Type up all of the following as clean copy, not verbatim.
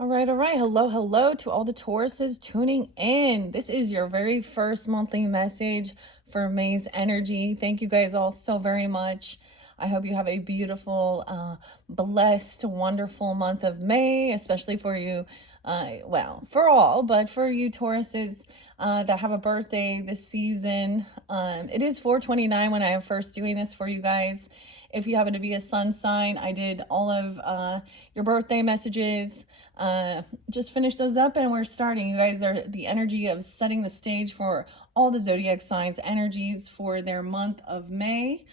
All right. Hello, hello to all the Tauruses tuning in. This is your very first monthly message for May's energy. Thank you guys all so very much. I hope you have a beautiful, blessed, wonderful month of May, especially for you, well, for all, but for you Tauruses that have a birthday this season. It is 429 when I am first doing this for you guys. If you happen to be a sun sign, I did all of your birthday messages. Just finish those up and we're starting. You guys are the energy of setting the stage for all the zodiac signs energies for their month of May.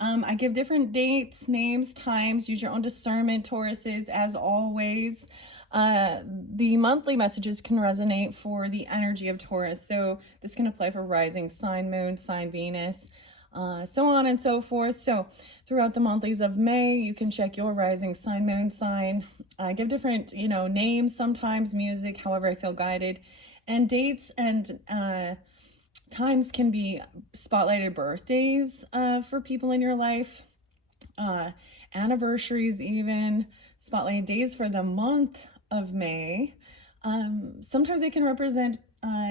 I give different dates, names, times. Use your own discernment, Tauruses, as always. The monthly messages can resonate for the energy of Taurus. So this can apply for rising sign, moon, sign, Venus, so on and so forth. So throughout the monthlies of May, you can check your rising sign, moon sign. Give different, names, sometimes music, however I feel guided. And dates and times can be spotlighted birthdays for people in your life, anniversaries even, spotlighted days for the month of May. Sometimes they can represent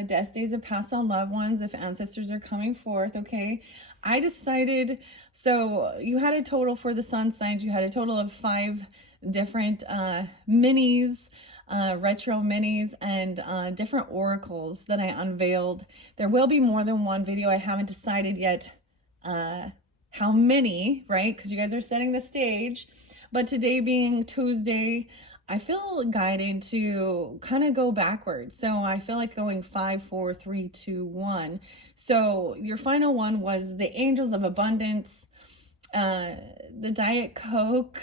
death days of passed on loved ones if ancestors are coming forth. Okay, I decided, so you had a total for the sun signs, you had a total of 5 different minis, retro minis, and different oracles that I unveiled. There will be more than one video. I haven't decided yet how many, right? Because you guys are setting the stage. But today being Tuesday, I feel guided to kind of go backwards. So I feel like going 5, 4, 3, 2, 1. So your final one was the Angels of Abundance, the Diet Coke,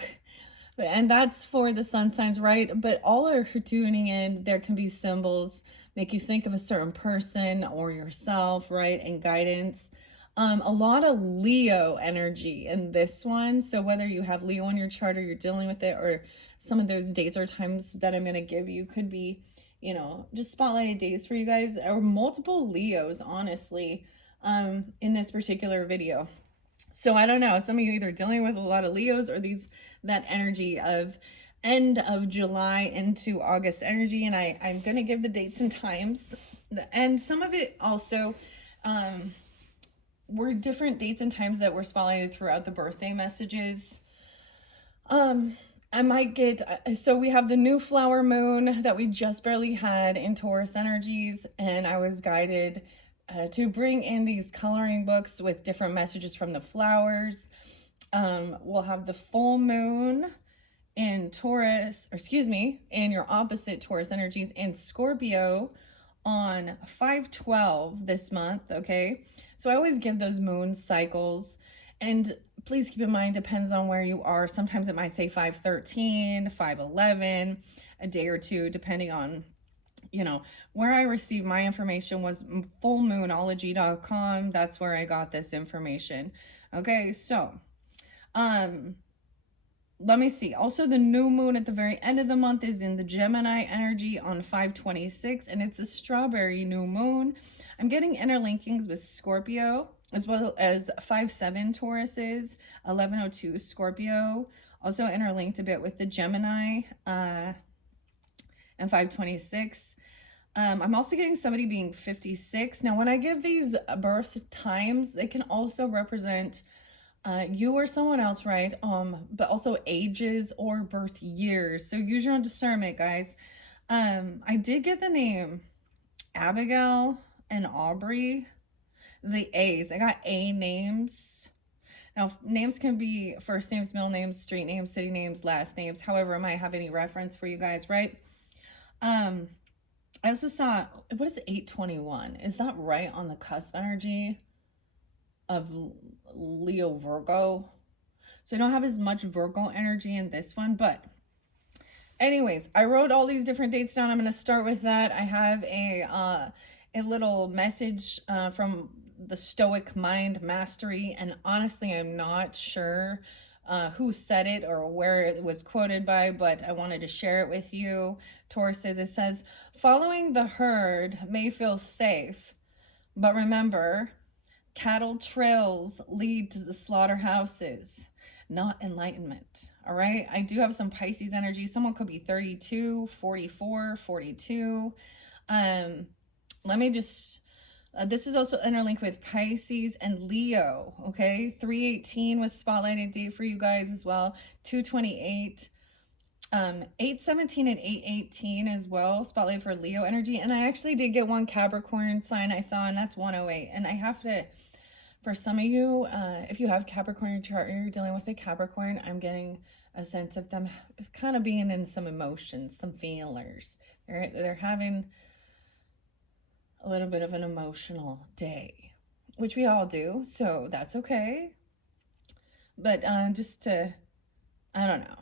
and that's for the sun signs, right? But all are tuning in. There can be symbols, make you think of a certain person or yourself, right? And guidance. A lot of Leo energy in this one. So whether you have Leo on your chart or you're dealing with it, or some of those dates or times that I'm going to give you could be, just spotlighted days for you guys, or multiple Leos, honestly, in this particular video. So I don't know, some of you either dealing with a lot of Leos or that energy of end of July into August energy. And I'm going to give the dates and times. And some of it also were different dates and times that were spotlighted throughout the birthday messages. I might get, so we have the new flower moon that we just barely had in Taurus energies, and I was guided to bring in these coloring books with different messages from the flowers. We'll have the full moon in Taurus, or excuse me, in your opposite Taurus energies in Scorpio on 5/12 this month, okay? So I always give those moon cycles, and please keep in mind, depends on where you are. Sometimes it might say 5/13, 5/11, a day or two, depending on, where I received my information was fullmoonology.com. That's where I got this information. Okay, so let me see. Also, the new moon at the very end of the month is in the Gemini energy on 5/26, and it's the strawberry new moon. I'm getting interlinkings with Scorpio, as well as 5/7 Tauruses, 11/02 Scorpio. Also interlinked a bit with the Gemini and 5/26. I'm also getting somebody being 56. Now, when I give these birth times, they can also represent you or someone else, right? But also ages or birth years. So use your own discernment, guys. I did get the name Abigail and Aubrey, the A's. I got A names. Now, names can be first names, middle names, street names, city names, last names, however it might have any reference for you guys, right? I also saw, what is 8/21? Is that right on the cusp energy of Leo Virgo? So I don't have as much Virgo energy in this one, but anyways, I wrote all these different dates down. I'm going to start with that. I have a little message from the Stoic Mind Mastery, and honestly, I'm not sure who said it or where it was quoted by, but I wanted to share it with you. Taurus says, it says, following the herd may feel safe, but remember, cattle trails lead to the slaughterhouses, not enlightenment. All right. I do have some Pisces energy. Someone could be 32, 44, 42. Let me just, this is also interlinked with Pisces and Leo. Okay. 318 was spotlighted day for you guys as well. 228. 817 and 818 as well, spotlight for Leo energy. And I actually did get one Capricorn sign I saw, and that's 108. And I have to, for some of you, if you have Capricorn in your chart or you're dealing with a Capricorn, I'm getting a sense of them kind of being in some emotions, some feelers. They're having a little bit of an emotional day, which we all do, so that's okay. But just to, I don't know,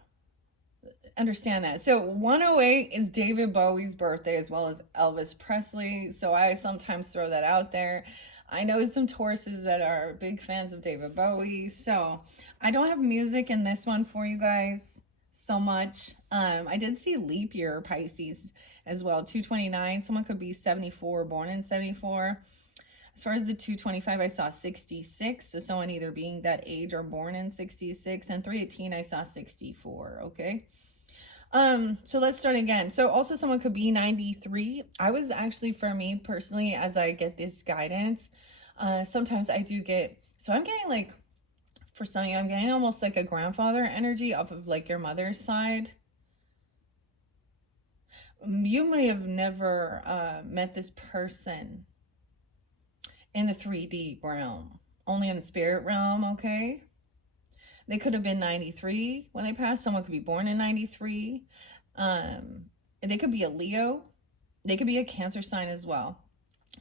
understand that. So 108 is David Bowie's birthday as well as Elvis Presley. So I sometimes throw that out there. I know some Tauruses that are big fans of David Bowie. So I don't have music in this one for you guys so much. I did see leap year Pisces as well. 229. Someone could be 74, born in 74. As far as the 225, I saw 66. So someone either being that age or born in 66. And 318, I saw 64. Okay. So let's start again. So also someone could be 93. I was actually, for me personally, as I get this guidance, sometimes I do get, so I'm getting like, for some of you, I'm getting almost like a grandfather energy off of like your mother's side. You may have never met this person in the 3D realm, only in the spirit realm, okay? They could have been 93 when they passed. Someone could be born in 93. They could be a Leo. They could be a Cancer sign as well.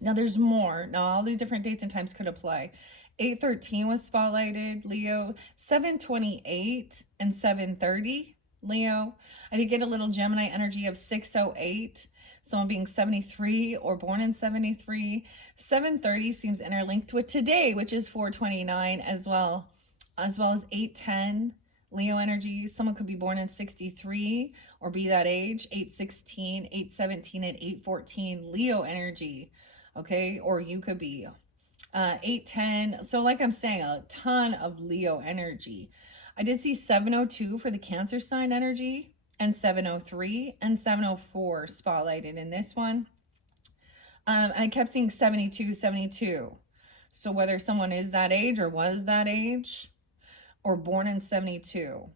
Now there's more. Now all these different dates and times could apply. 813 was spotlighted, Leo. 728 and 730, Leo. I did get a little Gemini energy of 608. Someone being 73 or born in 73. 730 seems interlinked with today, which is 429 as well as 810, Leo energy. Someone could be born in 63 or be that age. 816, 817, and 814, Leo energy. Okay, or you could be 810. So like I'm saying, a ton of Leo energy. I did see 702 for the Cancer sign energy, and 703 and 704 spotlighted in this one. And I kept seeing 72, 72. So whether someone is that age or was that age, or born in 72.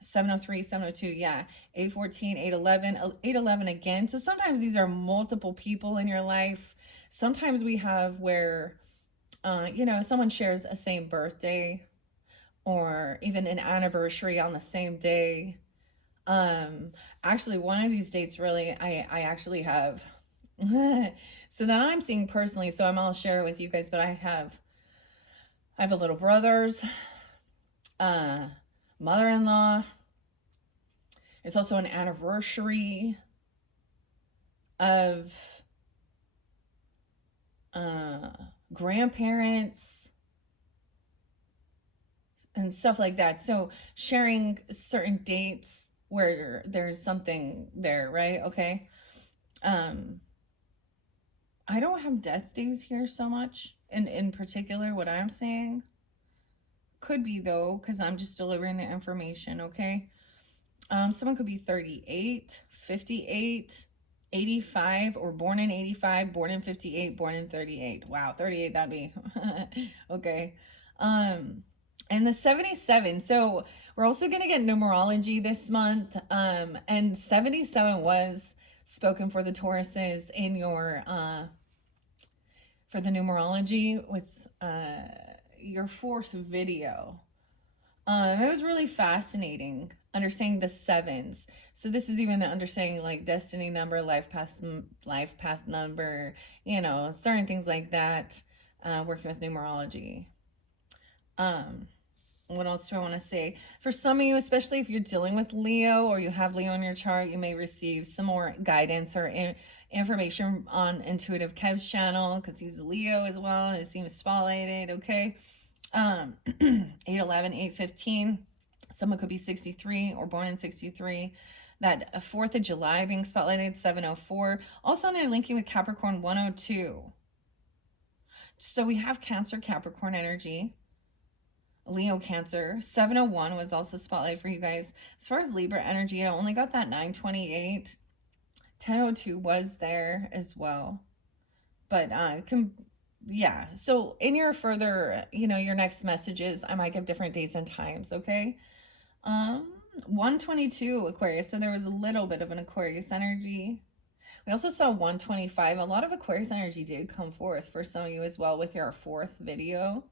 703, 702, yeah. 814, 811, 811 again. So sometimes these are multiple people in your life. Sometimes we have where, someone shares a same birthday or even an anniversary on the same day. Actually, one of these dates really, I actually have. So that I'm seeing personally, so I'll share it with you guys, but I have a little brothers, mother-in-law. It's also an anniversary of grandparents and stuff like that. So sharing certain dates where there's something there, right? Okay. I don't have death days here so much. In particular, what I'm saying could be though, because I'm just delivering the information, okay? Someone could be 38, 58, 85, or born in 85, born in 58, born in 38. Wow, 38, that'd be okay. And the 77. So we're also gonna get numerology this month. And 77 was spoken for the Tauruses in your for the numerology with your fourth video. It was really fascinating understanding the sevens. So this is even understanding like destiny number, life path number, certain things like that, working with numerology. What else do I want to say? For some of you, especially if you're dealing with Leo or you have Leo in your chart, you may receive some more guidance or information on Intuitive Kev's channel because he's a Leo as well and it seems spotlighted, okay? 811, 815. Someone could be 63 or born in 63. That 4th of July being spotlighted, 704. Also, they're linking with Capricorn 102. So we have Cancer Capricorn energy. Leo, Cancer. 701 was also spotlight for you guys. As far as Libra energy, I only got that 928. 1002 was there as well. But yeah. So in your further, your next messages, I might give different dates and times, okay? Um 122 Aquarius. So there was a little bit of an Aquarius energy. We also saw 125. A lot of Aquarius energy did come forth for some of you as well with your fourth video.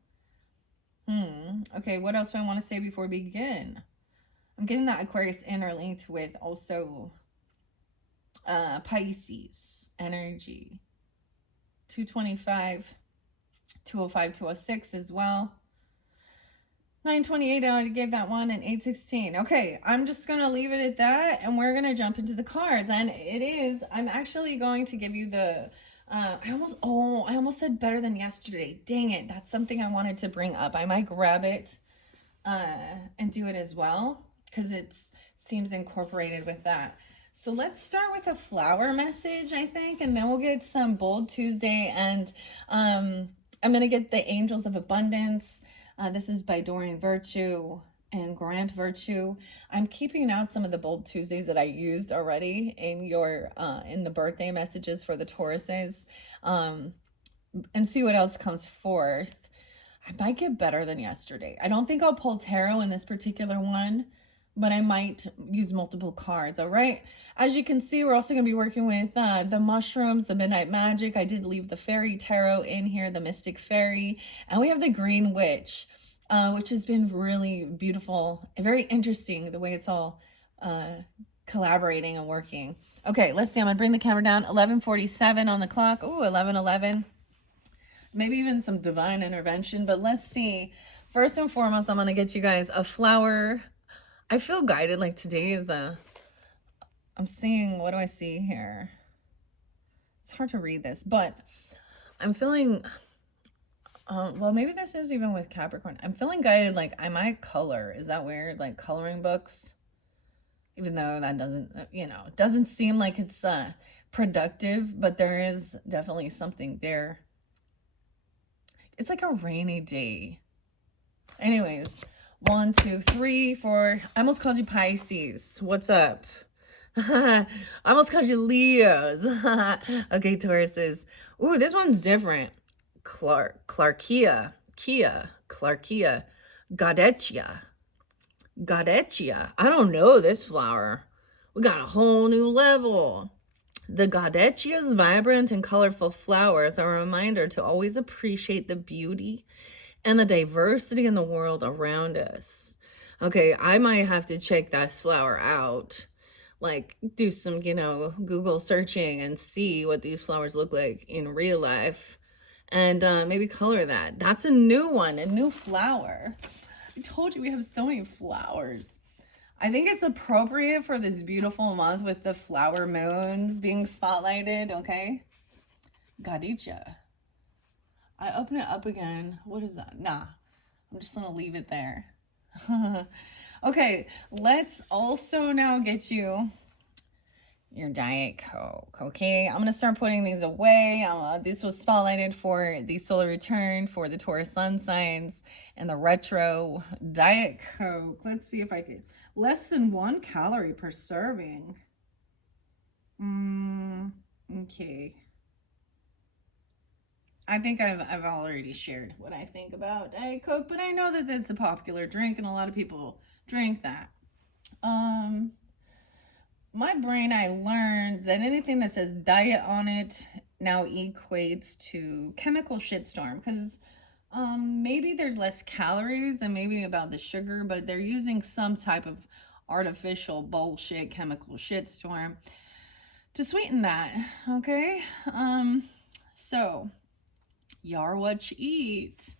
Okay, what else do I want to say before we begin? I'm getting that Aquarius interlinked with also Pisces energy. 225, 205, 206 as well. 928, I already gave that one, and 816. Okay, I'm just going to leave it at that, and we're going to jump into the cards. And I'm actually going to give you the, I almost said better than yesterday. Dang it, that's something I wanted to bring up. I might grab it and do it as well, because it seems incorporated with that. So let's start with a flower message, I think, and then we'll get some Bold Tuesday, and I'm going to get the Angels of Abundance. This is by Dorian Virtue and Grant Virtue. I'm keeping out some of the Bold Tuesdays that I used already in the birthday messages for the Tauruses, and see what else comes forth. I might get better than yesterday. I don't think I'll pull tarot in this particular one, but I might use multiple cards, all right? As you can see, we're also going to be working with the mushrooms, the Midnight Magic. I did leave the Fairy Tarot in here, the Mystic Fairy, and we have the Green Witch, which has been really beautiful and very interesting, the way it's all collaborating and working. Okay, let's see. I'm going to bring the camera down. 11:47 on the clock. Ooh, 11:11. Maybe even some divine intervention, but let's see. First and foremost, I'm going to get you guys a flower. I feel guided, like today is I'm seeing, what do I see here? It's hard to read this, but I'm feeling, well, maybe this is even with Capricorn. I'm feeling guided, like I might color. Is that weird? Like coloring books? Even though that doesn't seem like it's productive, but there is definitely something there. It's like a rainy day. Anyways, 1, 2, 3, 4. I almost called you Pisces. What's up? I almost called you Leos. Okay, Tauruses. Ooh, this one's different. Clarkia. Gaudettia. I don't know this flower. We got a whole new level. The Gaudettia's vibrant and colorful flowers are a reminder to always appreciate the beauty and the diversity in the world around us. Okay, I might have to check that flower out. Like, do some, Google searching and see what these flowers look like in real life. And maybe color that. That's a new one, a new flower. I told you we have so many flowers. I think it's appropriate for this beautiful month with the flower moons being spotlighted, okay? Gaudettia. I open it up again. What is that? Nah, I'm just gonna leave it there. Okay, let's also now get you your Diet Coke, okay? I'm gonna start putting these away. This was spotlighted for the solar return for the Taurus sun signs and the retro Diet Coke. Let's see if I can. Less than 1 calorie per serving. Okay. I think I've already shared what I think about Diet Coke, but I know that it's a popular drink and a lot of people drink that. My brain, I learned that anything that says diet on it now equates to chemical shitstorm, because maybe there's less calories and maybe about the sugar, but they're using some type of artificial bullshit chemical shitstorm to sweeten that, okay? So you're what you eat.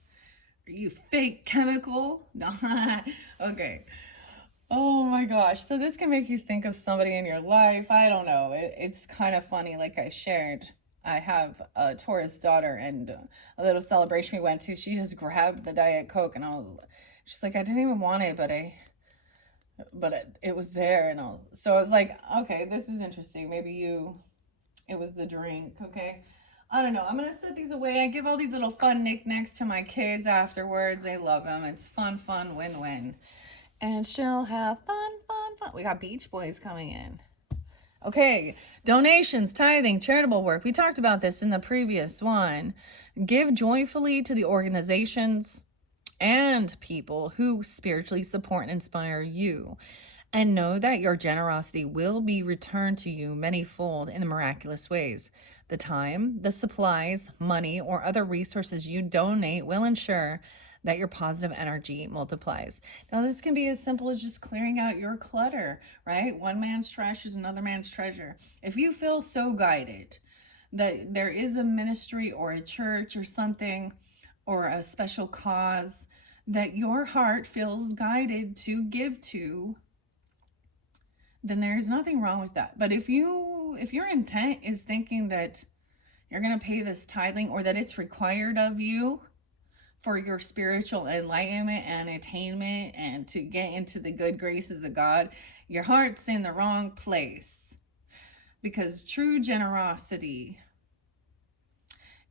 Are you fake chemical? No. Okay. Oh my gosh. So this can make you think of somebody in your life. I don't know. It's kind of funny. Like I shared, I have a Taurus daughter, and a little celebration we went to, she just grabbed the Diet Coke, and she's like, I didn't even want it, but it was there. And so I was like, okay, this is interesting. Maybe it was the drink. Okay. I don't know. I'm going to set these away. I give all these little fun knickknacks to my kids afterwards. They love them. It's fun, fun, win-win. And she'll have fun, fun, fun. We got Beach Boys coming in. Okay, donations, tithing, charitable work. We talked about this in the previous one. Give joyfully to the organizations and people who spiritually support and inspire you. And know that your generosity will be returned to you manyfold in miraculous ways. The time, the supplies, money, or other resources you donate will ensure that your positive energy multiplies. Now, this can be as simple as just clearing out your clutter, right? One man's trash is another man's treasure. If you feel so guided that there is a ministry or a church or something or a special cause that your heart feels guided to give to, then there's nothing wrong with that. But if your intent is thinking that you're going to pay this tithing or that it's required of you for your spiritual enlightenment and attainment and to get into the good graces of God, your heart's in the wrong place. Because true generosity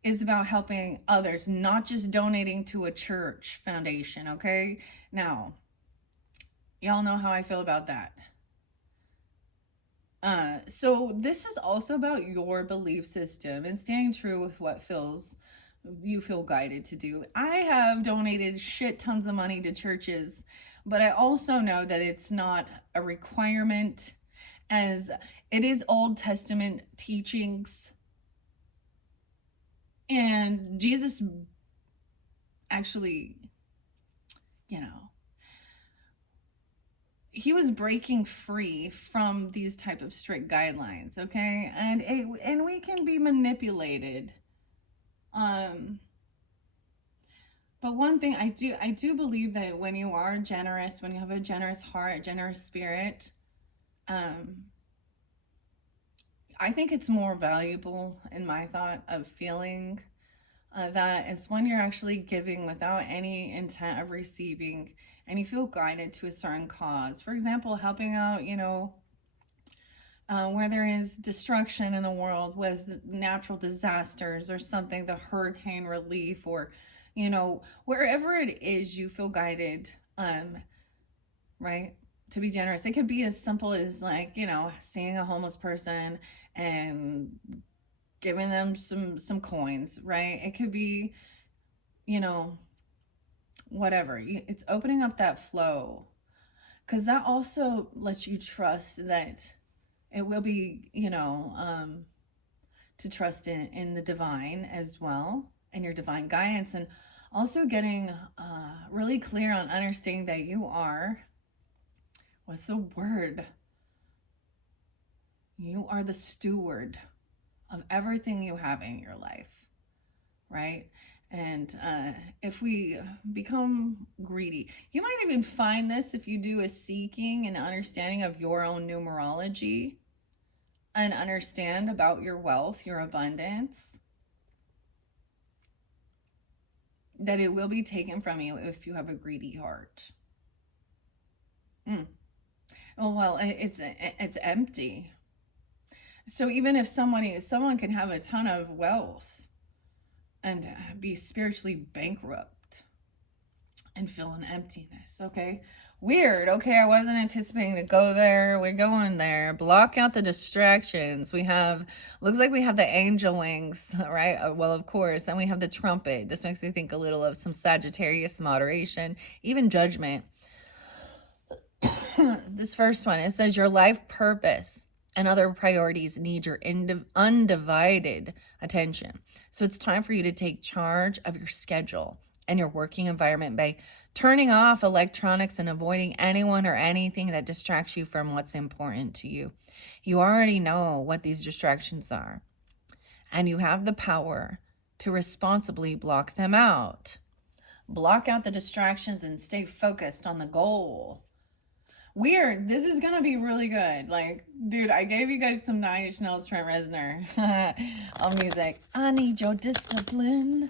is about helping others, not just donating to a church foundation, okay? Now, y'all know how I feel about that. So this is also about your belief system and staying true with what you feel guided to do. I have donated shit tons of money to churches, but I also know that it's not a requirement, as it is Old Testament teachings. And Jesus actually, he was breaking free from these type of strict guidelines, okay? And we can be manipulated. But one thing I do believe that when you are generous, when you have a generous heart, generous spirit, I think it's more valuable in my thought of feeling that is when you're actually giving without any intent of receiving, and you feel guided to a certain cause. For example, helping out, where there is destruction in the world with natural disasters or something, the hurricane relief, or, wherever it is you feel guided, right, to be generous. It could be as simple as like, seeing a homeless person and giving them some coins, right? It could be, whatever. It's opening up that flow, because that also lets you trust that it will be, to trust in the divine as well, and your divine guidance, and also getting really clear on understanding that you are, what's the word? You are the steward of everything you have in your life, right? And if we become greedy, you might even find this if you do a seeking and understanding of your own numerology and understand about your wealth, your abundance, that it will be taken from you if you have a greedy heart. Oh, well, it's empty. So even if someone can have a ton of wealth and be spiritually bankrupt and feel an emptiness, okay? Weird, okay? I wasn't anticipating to go there. We're going there. Block out the distractions. Looks like we have the angel wings, right? Well, of course. Then we have the trumpet. This makes me think a little of some Sagittarius, moderation, even judgment. This first one, it says your life purpose and other priorities need your undivided attention. So it's time for you to take charge of your schedule and your working environment by turning off electronics and avoiding anyone or anything that distracts you from what's important to you. You already know what these distractions are, and you have the power to responsibly block them out. Block out the distractions and stay focused on the goal. Weird. This is gonna be really good. Like, dude, I gave you guys some 9 Inch Nails, Trent Reznor on music. I need your discipline.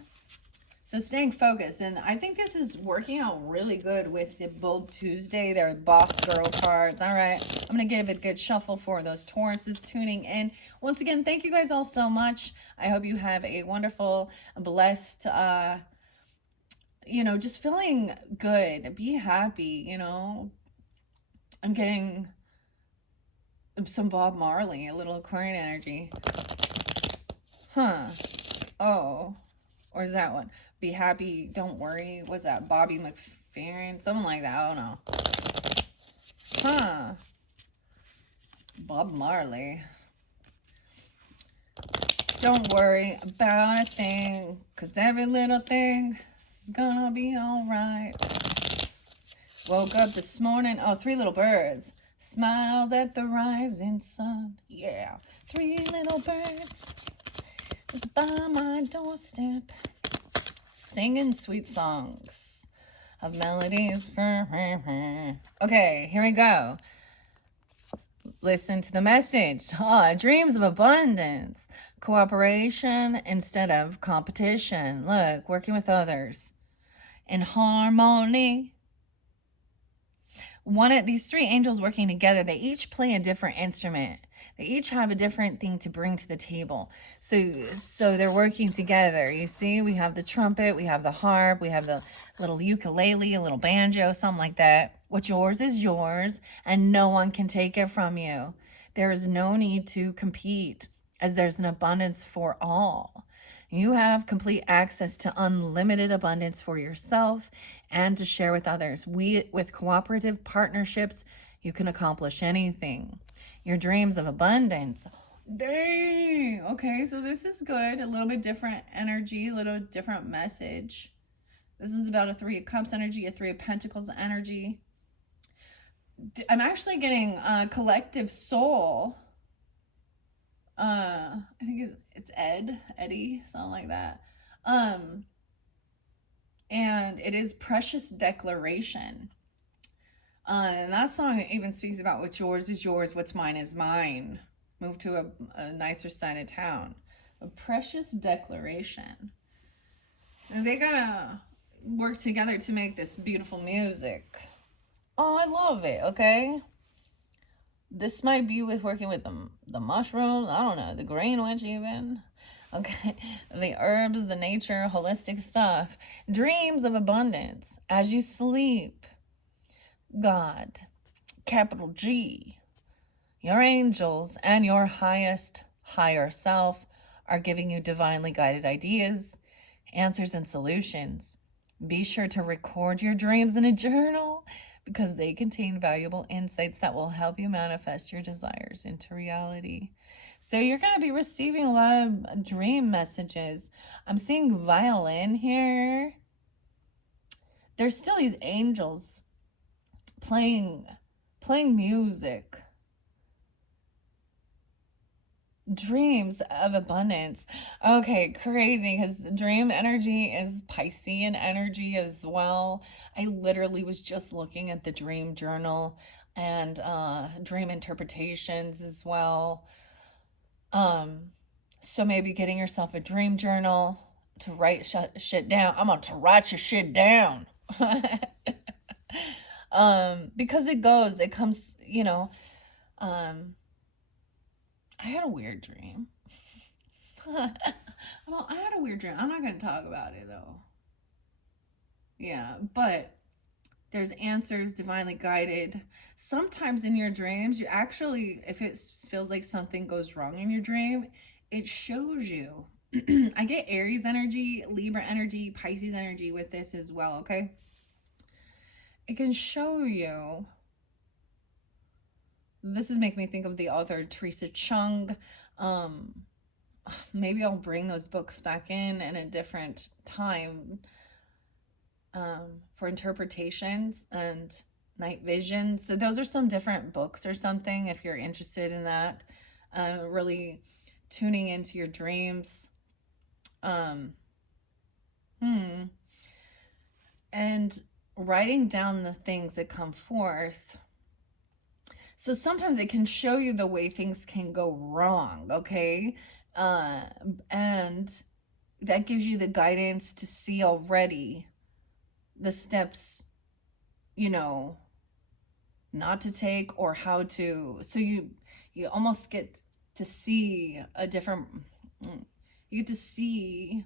So staying focused, and I think this is working out really good with the Bold Tuesday, their boss girl cards. All right, I'm going to give it a good shuffle for those Tauruses tuning in. Once again, thank you guys all so much. I hope you have a wonderful, blessed, just feeling good. Be happy, I'm getting some Bob Marley, a little Aquarian energy. Huh. Oh. Or is that one? Be happy, don't worry. What's that? Bobby McFerrin? Something like that. I don't know. Huh. Bob Marley. Don't worry about a thing, 'cause every little thing is gonna be alright. Woke up this morning. Oh, 3 little birds. Smiled at the rising sun. Yeah. 3 little birds just by my doorstep, singing sweet songs of melodies. Okay, here we go. Listen to the message. Dreams of abundance. Cooperation instead of competition. Look, working with others in harmony. These 3 angels working together, they each play a different instrument. They each have a different thing to bring to the table. So they're working together. You see, we have the trumpet, we have the harp, we have the little ukulele, a little banjo, something like that. What's yours is yours, and no one can take it from you. There is no need to compete, as there's an abundance for all. You have complete access to unlimited abundance for yourself and to share with others. With cooperative partnerships, you can accomplish anything. Your dreams of abundance. Dang. Okay, so this is good. A little bit different energy, a little different message. This is about a 3 of Cups energy, a 3 of Pentacles energy. I'm actually getting collective soul. I think it's Eddie, something like that. And it is Precious Declaration. And that song even speaks about what's yours is yours, what's mine is mine. Move to a nicer side of town. A Precious Declaration. And they gotta work together to make this beautiful music. Oh, I love it, okay? This might be with working with the mushrooms, I don't know, the green witch even. Okay, the herbs, the nature, holistic stuff. Dreams of abundance as you sleep. God, capital G. Your angels and your higher self are giving you divinely guided ideas, answers, and solutions. Be sure to record your dreams in a journal, because they contain valuable insights that will help you manifest your desires into reality. So you're going to be receiving a lot of dream messages. I'm seeing violin here. There's still these angels playing music. Dreams of abundance. Okay, crazy, because dream energy is Piscean energy as well. I literally was just looking at the dream journal and dream interpretations as well. So maybe getting yourself a dream journal to write shit down. I'm to write your shit down. Because it comes, I had a weird dream. Well, I had a weird dream. I'm not going to talk about it, though. Yeah, but there's answers, divinely guided. Sometimes in your dreams, you actually, if it feels like something goes wrong in your dream, it shows you. I get Aries energy, Libra energy, Pisces energy with this as well, okay? It can show you. This is making me think of the author Teresa Chung. Maybe I'll bring those books back in a different time for interpretations and night vision. So those are some different books or something if you're interested in that. Really tuning into your dreams. And writing down the things that come forth. So sometimes it can show you the way things can go wrong, okay? And that gives you the guidance to see already the steps, you know, not to take or how to. So you almost get to see a different, you get to see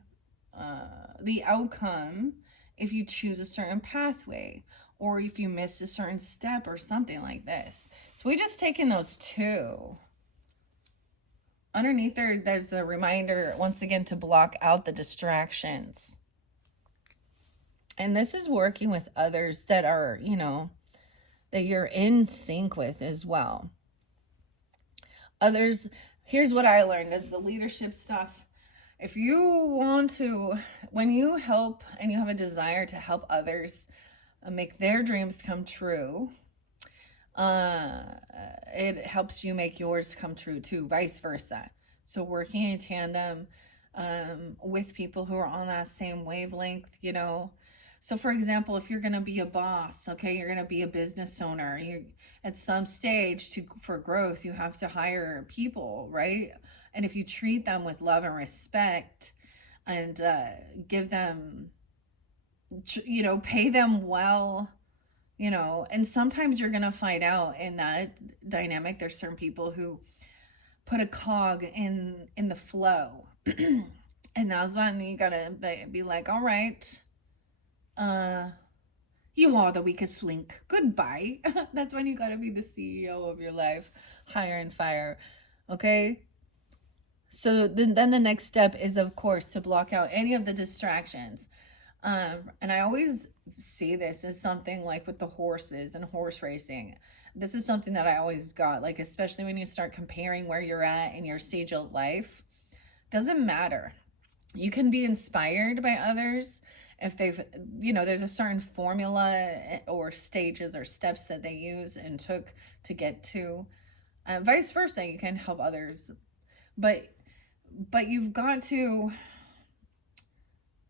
the outcome if you choose a certain pathway or if you miss a certain step or something like this. So we just taken those two. Underneath there's a reminder once again to block out the distractions. And this is working with others that are, you know, that you're in sync with as well. Others, here's what I learned is the leadership stuff. If you want to, when you help and you have a desire to help others make their dreams come true, it helps you make yours come true too, vice versa. So working in tandem with people who are on that same wavelength, you know. So for example, if you're going to be a boss, okay, you're going to be a business owner, you at some stage for growth, you have to hire people, right? And if you treat them with love and respect and give them, you know, pay them well, you know, and sometimes you're going to find out in that dynamic, there's certain people who put a cog in the flow. And that's when you got to be like, all right, you are the weakest link. Goodbye. That's when you got to be the CEO of your life. Hire and fire. Okay? So then the next step is, of course, to block out any of the distractions. And I always see this as something like with the horses and horse racing. This is something that I always got, like, especially when you start comparing where you're at in your stage of life. Doesn't matter. You can be inspired by others if they've, you know, there's a certain formula or stages or steps that they use and took to get to. Vice versa, you can help others. But you've got to,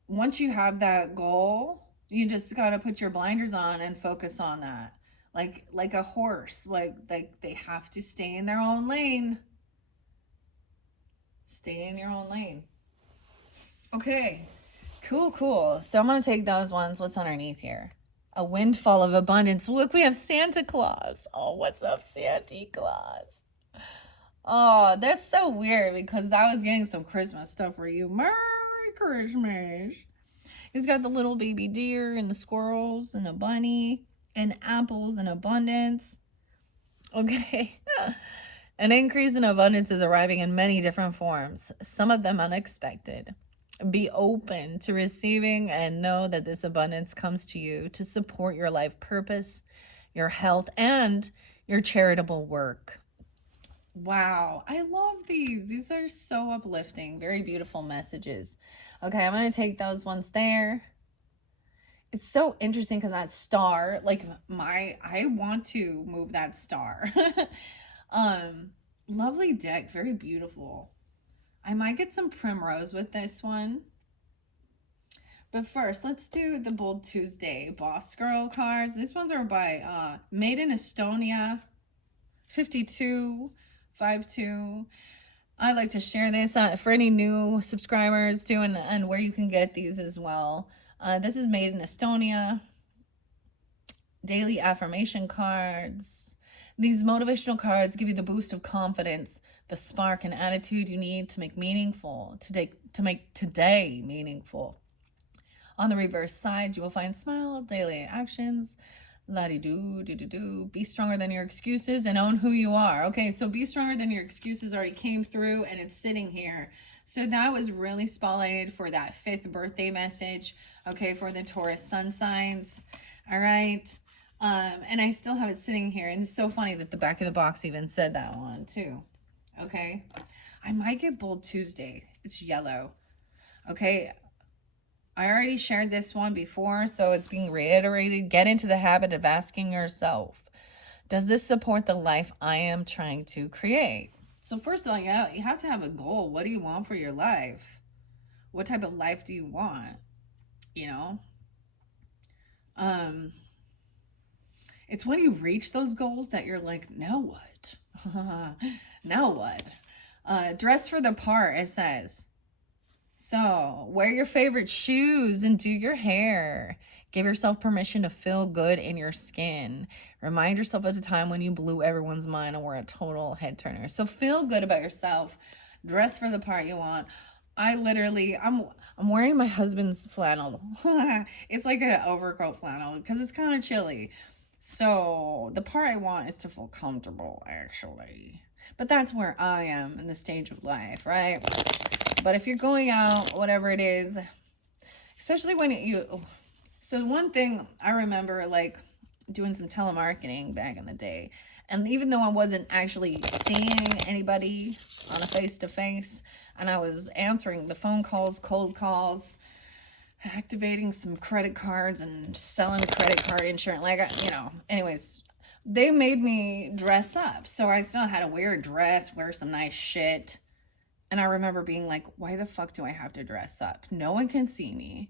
once you have that goal, you just got to put your blinders on and focus on that. Like a horse, like they have to stay in their own lane. Stay in your own lane. Okay, cool. So I'm going to take those ones. What's underneath here? A windfall of abundance. Look, we have Santa Claus. Oh, what's up, Santa Claus? Oh, that's so weird because I was getting some Christmas stuff for you. Merry Christmas. He's got the little baby deer and the squirrels and a bunny and apples in abundance. Okay. An increase in abundance is arriving in many different forms, some of them unexpected. Be open to receiving and know that this abundance comes to you to support your life purpose, your health, and your charitable work. Wow, I love these. These are so uplifting. Very beautiful messages. Okay, I'm going to take those ones there. It's so interesting because that star, like I want to move that star. Lovely deck, very beautiful. I might get some Primrose with this one. But first, let's do the Bold Tuesday Boss Girl cards. These ones are by Made in Estonia, 5252. I like to share this for any new subscribers too, and where you can get these as well. This is Made in Estonia. Daily affirmation cards. These motivational cards give you the boost of confidence, the spark and attitude you need to make today meaningful. On the reverse side, you will find smile, daily actions, la-di-do, be stronger than your excuses and own who you are. Okay, so be stronger than your excuses already came through and it's sitting here. So that was really spotlighted for that 5th birthday message, okay, for the Taurus sun signs. All right. And I still have it sitting here. And it's so funny that the back of the box even said that one too. Okay. I might get Bold Tuesday. It's yellow. Okay. I already shared this one before, so it's being reiterated. Get into the habit of asking yourself, does this support the life I am trying to create? So first of all, yeah, you have to have a goal. What do you want for your life? What type of life do you want? You know? It's when you reach those goals that you're like, now what? Now what? Dress for the part, it says. So, wear your favorite shoes and do your hair. Give yourself permission to feel good in your skin. Remind yourself of the time when you blew everyone's mind and were a total head turner. So, feel good about yourself. Dress for the part you want. I'm wearing my husband's flannel. It's like an overcoat flannel because it's kind of chilly. So, the part I want is to feel comfortable, actually. But that's where I am in the stage of life, right? But if you're going out, whatever it is, especially when so one thing I remember, like, doing some telemarketing back in the day, and even though I wasn't actually seeing anybody on a face-to-face, and I was answering the phone calls, cold calls, activating some credit cards and selling credit card insurance, like, anyways, they made me dress up. So I still had to wear a dress, wear some nice shit. And I remember being like, why the fuck do I have to dress up? No one can see me.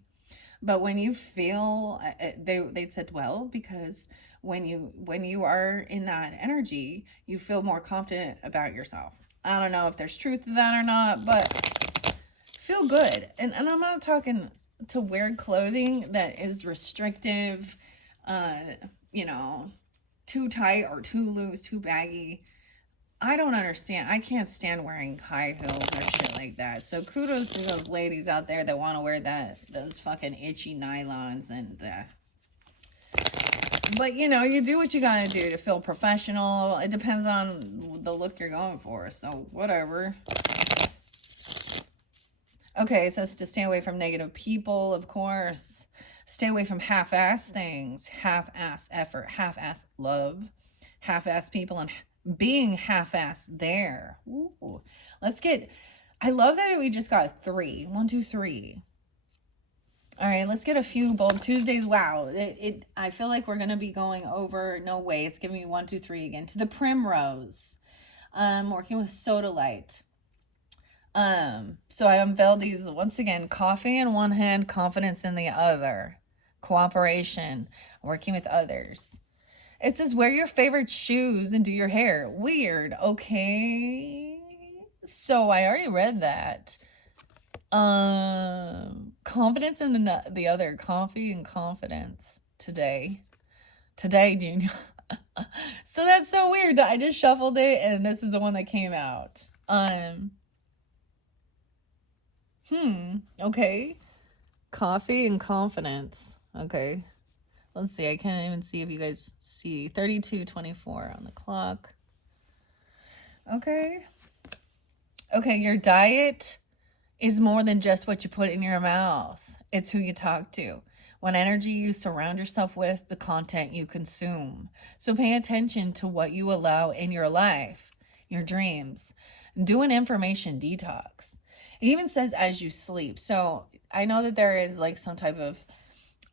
But when you feel, they said, well, because when you are in that energy, you feel more confident about yourself. I don't know if there's truth to that or not, but feel good. And I'm not talking to wear clothing that is restrictive, uh, you know, too tight or too loose, too baggy. I don't understand. I can't stand wearing high heels or shit like that. So kudos to those ladies out there that want to wear those fucking itchy nylons and but you do what you gotta do to feel professional. It depends on the look you're going for. So whatever. Okay, it says to stay away from negative people, of course. Stay away from half-ass things, half-ass effort, half-ass love, half-ass people, and being half-ass there. Ooh. I love that we just got 3. 1, 2, 3. All right, let's get a few bold Tuesdays. Wow, I feel like we're gonna be going over. No way, it's giving me 1, 2, 3 again to the Primrose. Working with Soda Light. So I unveiled these once again: coffee in one hand, confidence in the other, cooperation, working with others. It says wear your favorite shoes and do your hair. Weird. Okay. So I already read that. Confidence in the other, coffee and confidence today, Junior. So that's so weird that I just shuffled it and this is the one that came out. Okay. Coffee and confidence. Okay. Let's see. I can't even see if you guys see 32:24 on the clock. Okay. Okay, your diet is more than just what you put in your mouth. It's who you talk to. What energy you surround yourself with, the content you consume. So pay attention to what you allow in your life, your dreams. Do an information detox. It even says as you sleep. So I know that there is like some type of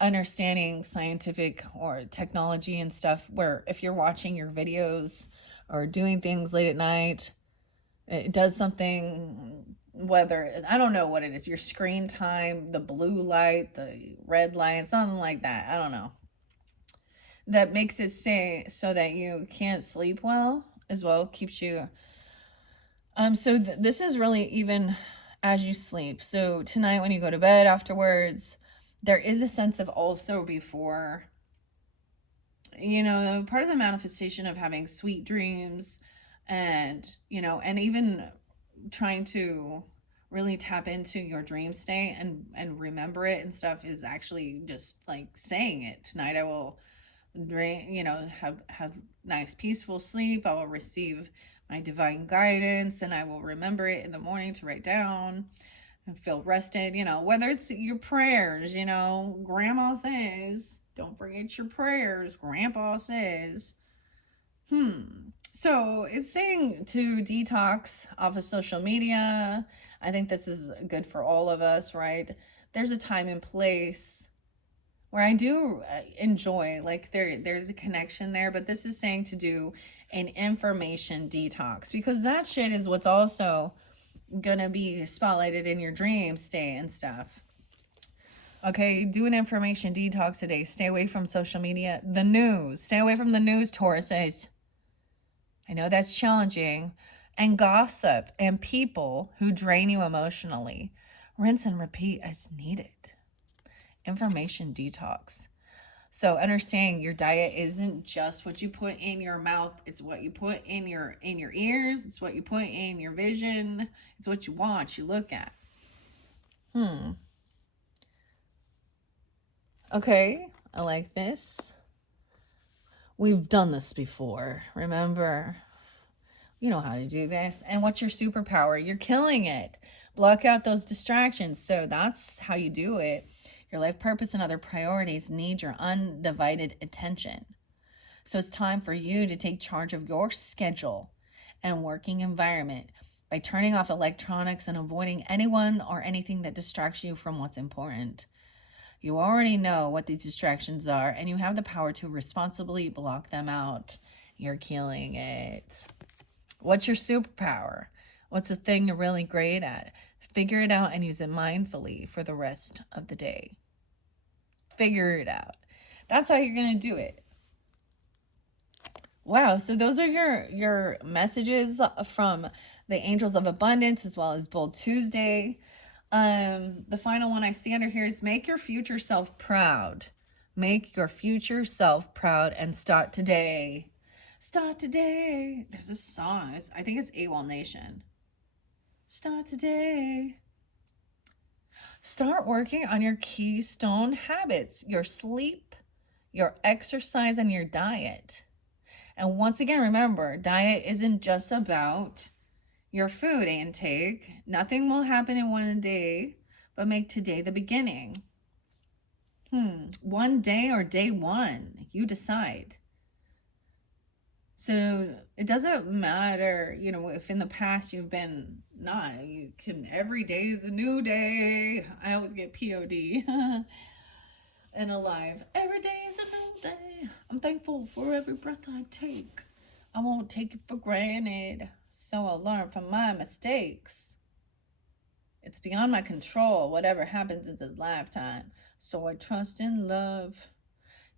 understanding, scientific or technology and stuff, where if you're watching your videos or doing things late at night, it does something, whether, I don't know what it is, your screen time, the blue light, the red light, something like that. I don't know. That makes it say so that you can't sleep well as well, keeps you. So this is really even as you sleep. So tonight when you go to bed afterwards, there is a sense of also before, part of the manifestation of having sweet dreams and, and even trying to really tap into your dream state and remember it and stuff is actually just like saying it. Tonight I will dream, have nice peaceful sleep. I will receive my divine guidance and I will remember it in the morning to write down and feel rested, whether it's your prayers, grandma says, don't forget your prayers, grandpa says. So it's saying to detox off of social media. I think this is good for all of us, right? There's a time and place where I do enjoy, like there's a connection there, but this is saying to do an information detox, because that shit is what's also gonna be spotlighted in your dream state and stuff. Okay, do an information detox today. Stay away from social media. The news. Stay away from the news, Tauruses. I know that's challenging. And gossip and people who drain you emotionally. Rinse and repeat as needed. Information detox. So understanding your diet isn't just what you put in your mouth, it's what you put in your ears, it's what you put in your vision, it's what you watch, you look at. Okay, I like this. We've done this before. Remember, you know how to do this. And what's your superpower? You're killing it. Block out those distractions. So that's how you do it. Your life purpose and other priorities need your undivided attention. So it's time for you to take charge of your schedule and working environment by turning off electronics and avoiding anyone or anything that distracts you from what's important. You already know what these distractions are, and you have the power to responsibly block them out. You're killing it. What's your superpower? What's the thing you're really great at? Figure it out and use it mindfully for the rest of the day. Figure it out. That's how you're going to do it. Wow, so those are your messages from the Angels of Abundance as well as Bold Tuesday. The final one I see under here is make your future self proud. Make your future self proud and start today. Start today. There's a song. I think it's AWOL Nation. Start today. Start working on your keystone habits, your sleep, your exercise, and your diet. And once again, remember, diet isn't just about your food intake. Nothing will happen in one day, but make today the beginning. One day or day one, you decide. So it doesn't matter, if in the past you've been not, you can, every day is a new day. I always get POD and alive. Every day is a new day. I'm thankful for every breath I take. I won't take it for granted. So I'll learn from my mistakes. It's beyond my control. Whatever happens in this lifetime. So I trust in love.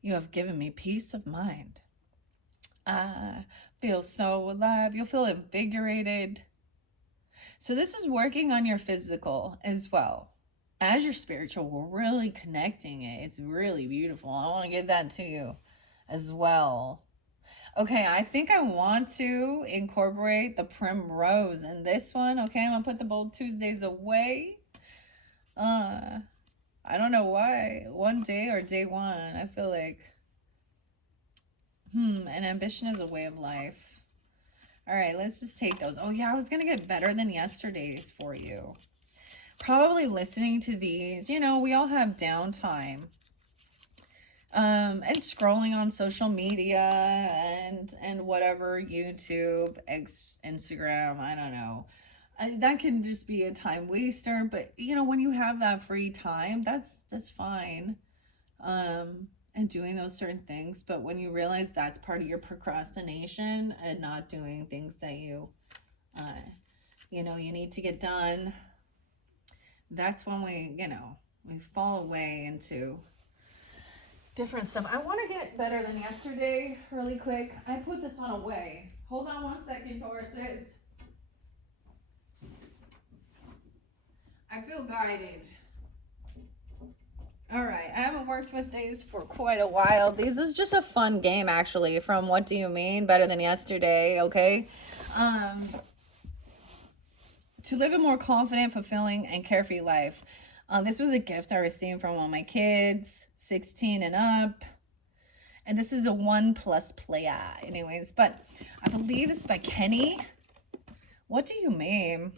You have given me peace of mind. I feel so alive. You'll feel invigorated. So this is working on your physical as well as your spiritual. We're really connecting it. It's really beautiful. I want to give that to you as well. Okay, I think I want to incorporate the Primrose in this one. Okay, I'm going to put the Bold Tuesdays away. I don't know why. One day or day one. I feel like, an ambition is a way of life. All right, let's just take those. Oh, yeah, I was going to get better than yesterday's for you. Probably listening to these. We all have downtime. And scrolling on social media and whatever, YouTube, Instagram, I don't know. That can just be a time waster, but when you have that free time, that's fine. And doing those certain things, but when you realize that's part of your procrastination and not doing things that you need to get done, that's when we fall away into different stuff. I want to get better than yesterday really quick. I put this one away. Hold on one second, Tauruses. I feel guided. All right, I haven't worked with these for quite a while. These is just a fun game, actually, from What Do You Mean? Better Than Yesterday, okay? To live a more confident, fulfilling, and carefree life. This was a gift I received from one of my kids, 16 and up. And this is a 1+ player, anyways. But I believe this is by Kenny. What do you mean?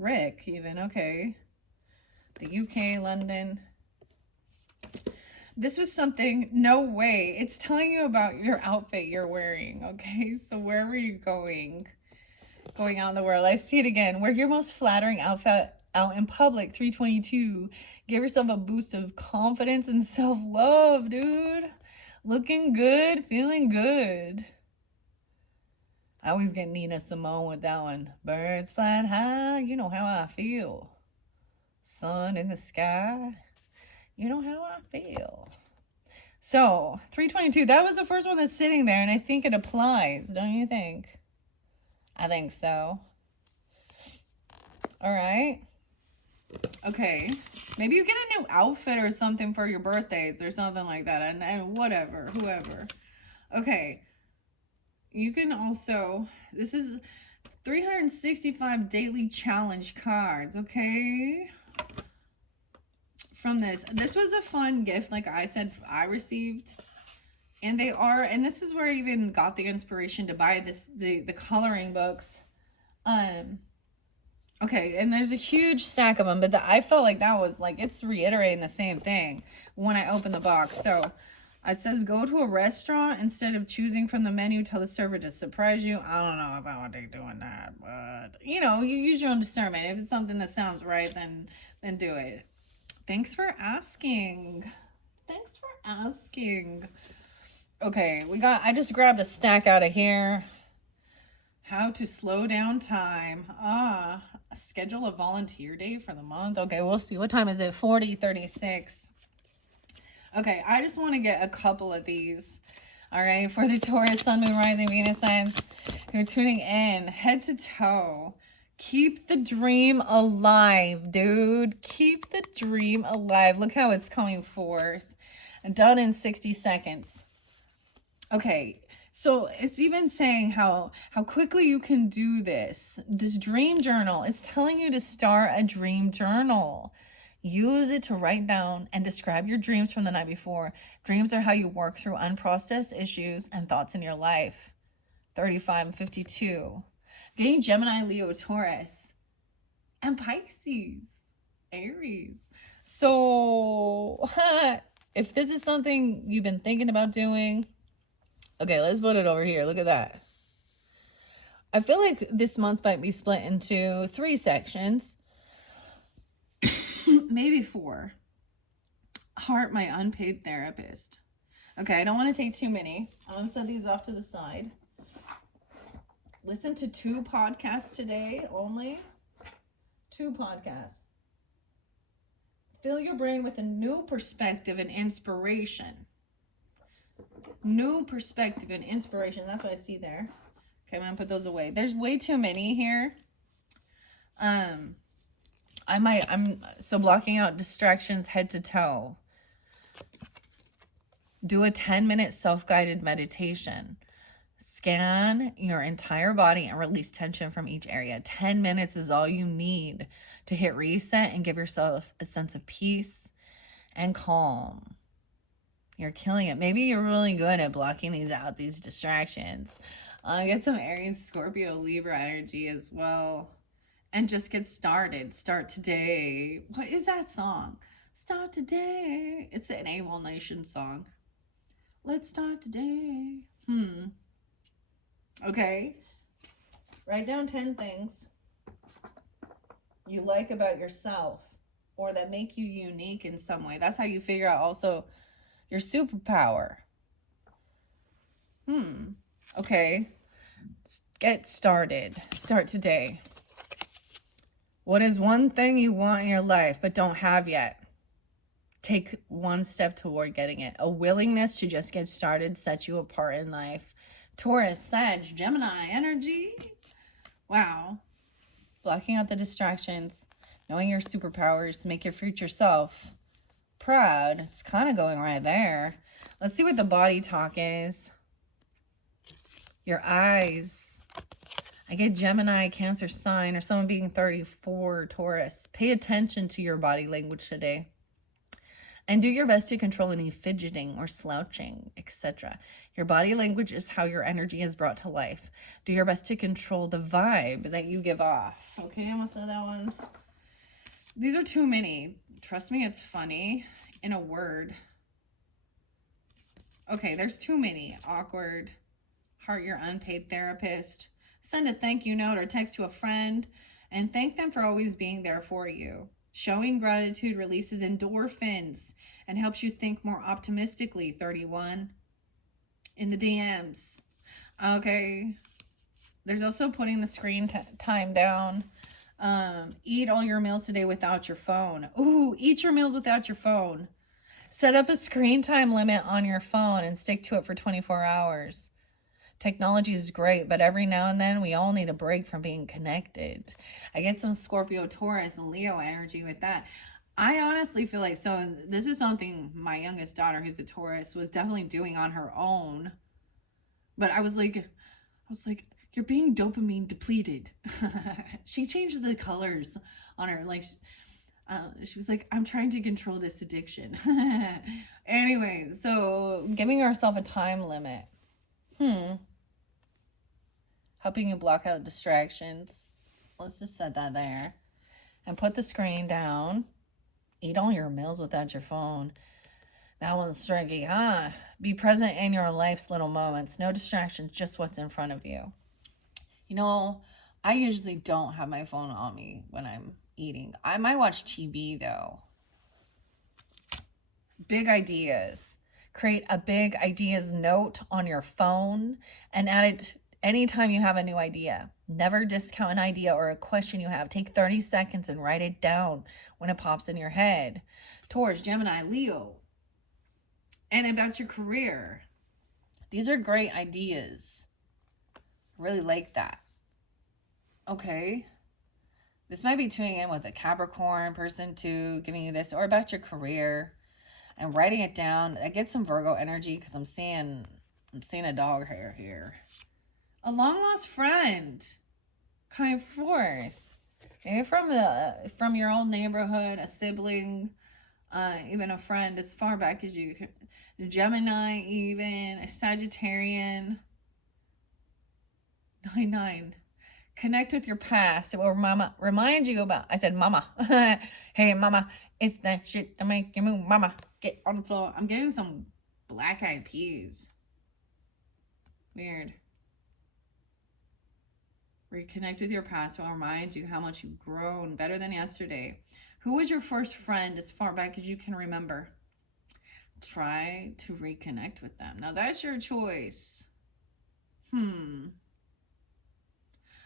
Rick, even, okay. The UK, London. This was something, no way. It's telling you about your outfit you're wearing, okay? So wherever you're going out in the world. I see it again. Wear your most flattering outfit out in public, 322. Give yourself a boost of confidence and self-love, dude. Looking good, feeling good. I always get Nina Simone with that one. Birds flying high, you know how I feel. Sun in the sky, you know how I feel. So, 322, that was the first one that's sitting there, and I think it applies, don't you think? I think so. All right. Okay. Maybe you get a new outfit or something for your birthdays or something like that. And whatever, whoever. Okay. You can also, this is 365 daily challenge cards, okay? From this. This was a fun gift, like I said, I received. And they are, and this is where I even got the inspiration to buy the coloring books. Okay, and there's a huge stack of them, but I felt like that was like, it's reiterating the same thing when I open the box. So it says, go to a restaurant. Instead of choosing from the menu, tell the server to surprise you. I don't know if I want to be doing that, but you know, you use your own discernment. If it's something that sounds right, then do it. Thanks for asking. Thanks for asking. Okay, I just grabbed a stack out of here. How to slow down time. Schedule a volunteer day for the month. Okay, we'll see. What time is it? 40:36. Okay, I just want to get a couple of these. All right, for the Taurus, Sun, Moon, Rising, Venus signs who are tuning in, head to toe. Keep the dream alive, dude. Keep the dream alive. Look how it's coming forth. Done in 60 seconds. Okay, so it's even saying how quickly you can do this. This dream journal, it's telling you to start a dream journal. Use it to write down and describe your dreams from the night before. Dreams are how you work through unprocessed issues and thoughts in your life. 35 and 52. Getting Gemini, Leo, Taurus, and Pisces, Aries. So, if this is something you've been thinking about doing, okay, let's put it over here. Look at that. I feel like this month might be split into 3 sections. Maybe 4. Heart, my unpaid therapist. Okay, I don't want to take too many. I'm going to set these off to the side. Listen to 2 podcasts today only. 2 podcasts. Fill your brain with a new perspective and inspiration. New perspective and inspiration. That's what I see there. Okay, I'm going to put those away. There's way too many here. I'm blocking out distractions head to toe. Do a 10-minute self-guided meditation. Scan your entire body and release tension from each area. 10 minutes is all you need to hit reset and give yourself a sense of peace and calm. You're killing it. Maybe you're really good at blocking these out, these distractions. Get some Aries, Scorpio, Libra energy as well. And just get started. Start today. What is that song? Start today. It's an Able Nation song. Let's start today. Okay. Write down 10 things you like about yourself or that make you unique in some way. That's how you figure out also your superpower. Okay. Get started. Start today. What is one thing you want in your life but don't have yet? Take one step toward getting it. A willingness to just get started sets you apart in life. Taurus, Sag, Gemini energy. Wow. Blocking out the distractions. Knowing your superpowers. Make your future self proud. It's kind of going right there. Let's see what the body talk is. Your eyes. I get Gemini, Cancer sign, or someone being 34, Taurus. Pay attention to your body language today. And do your best to control any fidgeting or slouching, etc. Your body language is how your energy is brought to life. Do your best to control the vibe that you give off. Okay, I'm going to say that one. These are too many. Trust me, it's funny. In a word. Okay, there's too many. Awkward. Heart, your unpaid therapist. Send a thank you note or text to a friend and thank them for always being there for you. Showing gratitude releases endorphins and helps you think more optimistically. 31. In the DMs. Okay. There's also putting the screen time down. Eat all your meals today without your phone. Ooh, eat your meals without your phone. Set up a screen time limit on your phone and stick to it for 24 hours. Technology is great, but every now and then we all need a break from being connected. I get some Scorpio, Taurus, and Leo energy with that. I honestly feel like, so this is something my youngest daughter, who's a Taurus, was definitely doing on her own. But I was like, you're being dopamine depleted. She changed the colors on her. Like, she was like, I'm trying to control this addiction. Anyway, so giving herself a time limit. Helping you block out distractions. Let's just set that there. And put the screen down. Eat all your meals without your phone. That one's tricky, huh? Be present in your life's little moments. No distractions, just what's in front of you. You know, I usually don't have my phone on me when I'm eating. I might watch TV, though. Big ideas. Create a big ideas note on your phone and add it anytime you have a new idea. Never discount an idea or a question you have. Take 30 seconds and write it down when it pops in your head. Taurus, Gemini, Leo. And about your career. These are great ideas. I really like that. Okay. This might be tuning in with a Capricorn person too, giving you this, or about your career and writing it down. I get some Virgo energy because I'm seeing a dog hair here. A long lost friend coming forth. Maybe from your old neighborhood, a sibling, even a friend as far back as you. Gemini, even a Sagittarian. 9. Connect with your past. It will remind you about. I said, mama. Hey, mama. It's that shit to make you move. Mama, get on the floor. I'm getting some black-eyed peas. Weird. Reconnect with your past will remind you how much you've grown. Better than yesterday. Who was your first friend as far back as you can remember? Try to reconnect with them. Now, that's your choice. I don't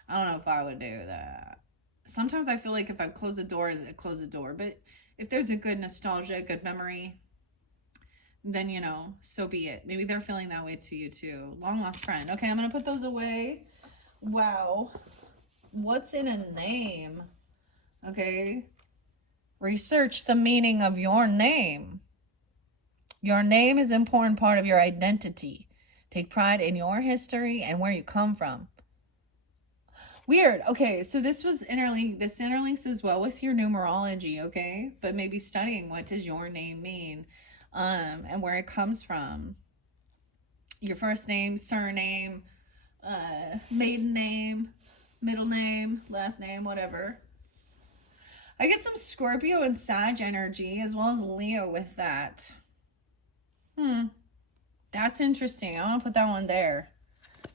know if I would do that. Sometimes I feel like if I close the door, I close the door. But if there's a good nostalgia, a good memory, then, you know, so be it. Maybe they're feeling that way to you too. Long lost friend. Okay, I'm going to put those away. Wow. What's in a name? Okay. Research the meaning of your name. Your name is an important part of your identity. Take pride in your history and where you come from. Weird. Okay, so this interlinks as well with your numerology, okay? But maybe studying what does your name mean, and where it comes from. Your first name, surname, maiden name, middle name, last name, whatever. I get some Scorpio and Sag energy as well as Leo with that. That's interesting. I want to put that one there.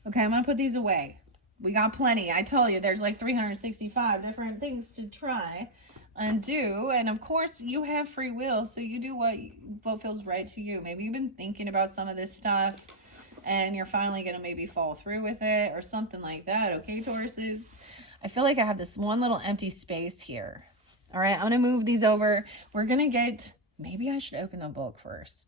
Okay, I'm going to put these away. We got plenty. I told you there's like 365 different things to try and do. And of course, you have free will, so you do what feels right to you. Maybe you've been thinking about some of this stuff and you're finally going to maybe fall through with it or something like that. Okay, Tauruses? I feel like I have this one little empty space here. All right, I'm going to move these over. We're going to get, maybe I should open the book first.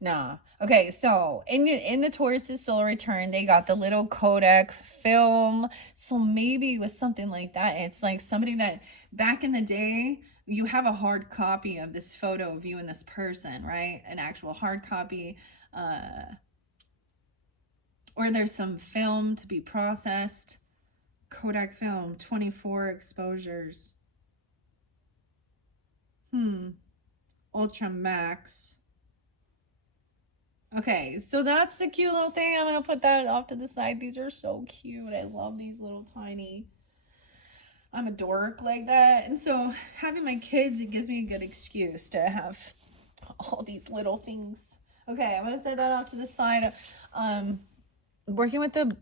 Nah. Okay, so in the Taurus's solar return, they got the little Kodak film. So maybe with something like that, it's like somebody that back in the day, you have a hard copy of this photo of you and this person, right? An actual hard copy, or there's some film to be processed. Kodak film, 24 exposures. Ultra max. Okay, so that's the cute little thing. I'm going to put that off to the side. These are so cute. I love these little tiny. I'm a dork like that. And so having my kids, it gives me a good excuse to have all these little things. Okay, I'm going to set that off to the side. Working with the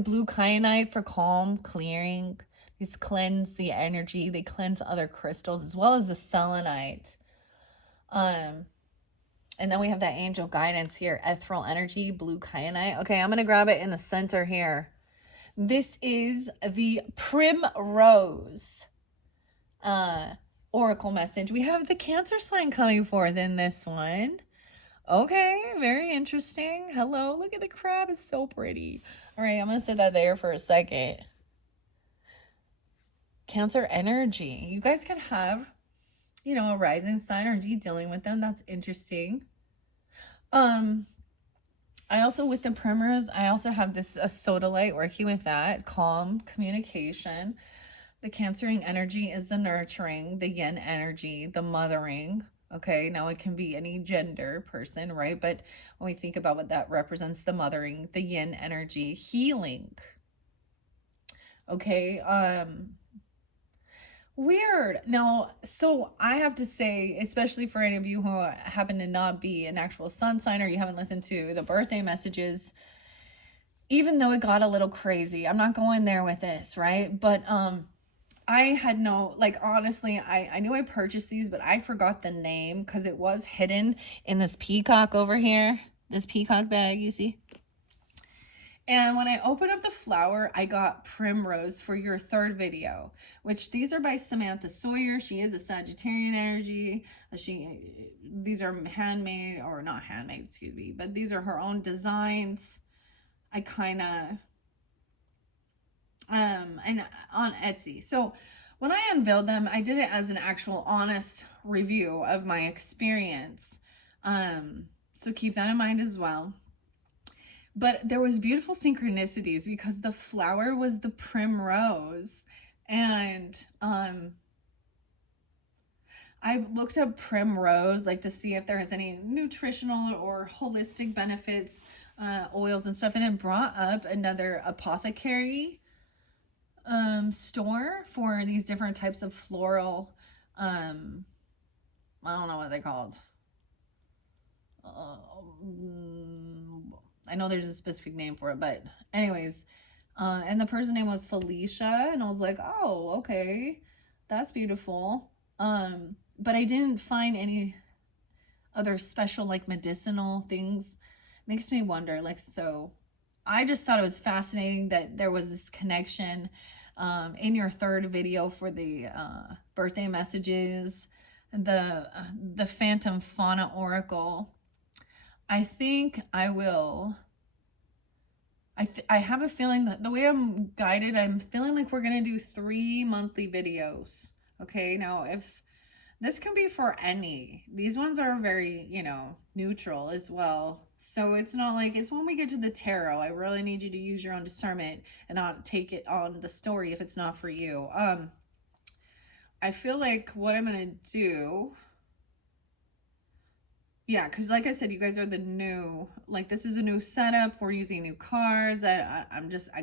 blue kyanite for calm, clearing. These cleanse the energy. They cleanse other crystals as well as the selenite. And then we have that angel guidance here, ethereal energy, blue kyanite. Okay, I'm going to grab it in the center here. This is the Primrose oracle message. We have the Cancer sign coming forth in this one. Okay, very interesting. Hello, look at the crab. It's so pretty. All right, I'm going to sit that there for a second. Cancer energy. You guys could have, a rising sign or be dealing with them. That's interesting. Um, I also, with the Primrose, I also have this a sodalite working with that. Calm communication. The Cancering energy is the nurturing, the yin energy, the mothering. Okay, now it can be any gender person, right? But when we think about what that represents, the mothering, the yin energy, healing. Okay, weird. Now, so I have to say, especially for any of you who happen to not be an actual sun sign or you haven't listened to the birthday messages, even though it got a little crazy, I'm not going there with this, right? But I had no, like, honestly, I knew I purchased these, but I forgot the name because it was hidden in this peacock over here. This peacock bag, you see? And when I opened up the flower, I got Primrose for your third video, which these are by Samantha Sawyer. She is a Sagittarian energy. These are handmade, or not handmade, excuse me, but these are her own designs. I kind of, and on Etsy. So when I unveiled them, I did it as an actual honest review of my experience. So keep that in mind as well. But there was beautiful synchronicities because the flower was the primrose. And I looked up primrose, like to see if there has any nutritional or holistic benefits, oils and stuff. And it brought up another apothecary store for these different types of floral, I don't know what they're called. I know there's a specific name for it, but anyways, and the person's name was Felicia, and I was like, oh, okay, that's beautiful. But I didn't find any other special like medicinal things. Makes me wonder, like, so I just thought it was fascinating that there was this connection in your third video for the birthday messages, the Phantom Fauna Oracle. I think I will. I have a feeling that the way I'm guided, I'm feeling like we're gonna do 3 monthly videos. Okay, now if this can be for any, these ones are very, neutral as well. So it's not like, it's when we get to the tarot, I really need you to use your own discernment and not take it on the story if it's not for you. I feel like what I'm gonna do, yeah, because like I said, you guys are the new, like, this is a new setup. We're using new cards. I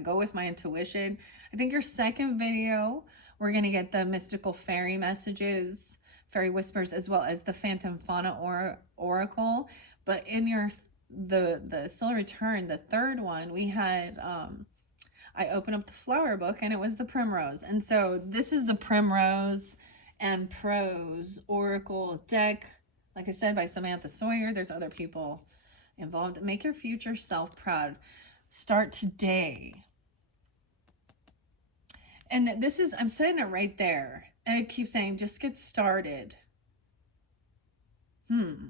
go with my intuition. I think your second video, we're going to get the mystical fairy messages, fairy whispers, as well as the Phantom Fauna Oracle. But in the Soul Return, the third one, we had, I opened up the flower book and it was the Primrose. And so this is the Primrose and Prose Oracle deck. Like I said, by Samantha Sawyer. There's other people involved. Make your future self proud. Start today. And this is, I'm saying it right there. And it keeps saying, just get started. I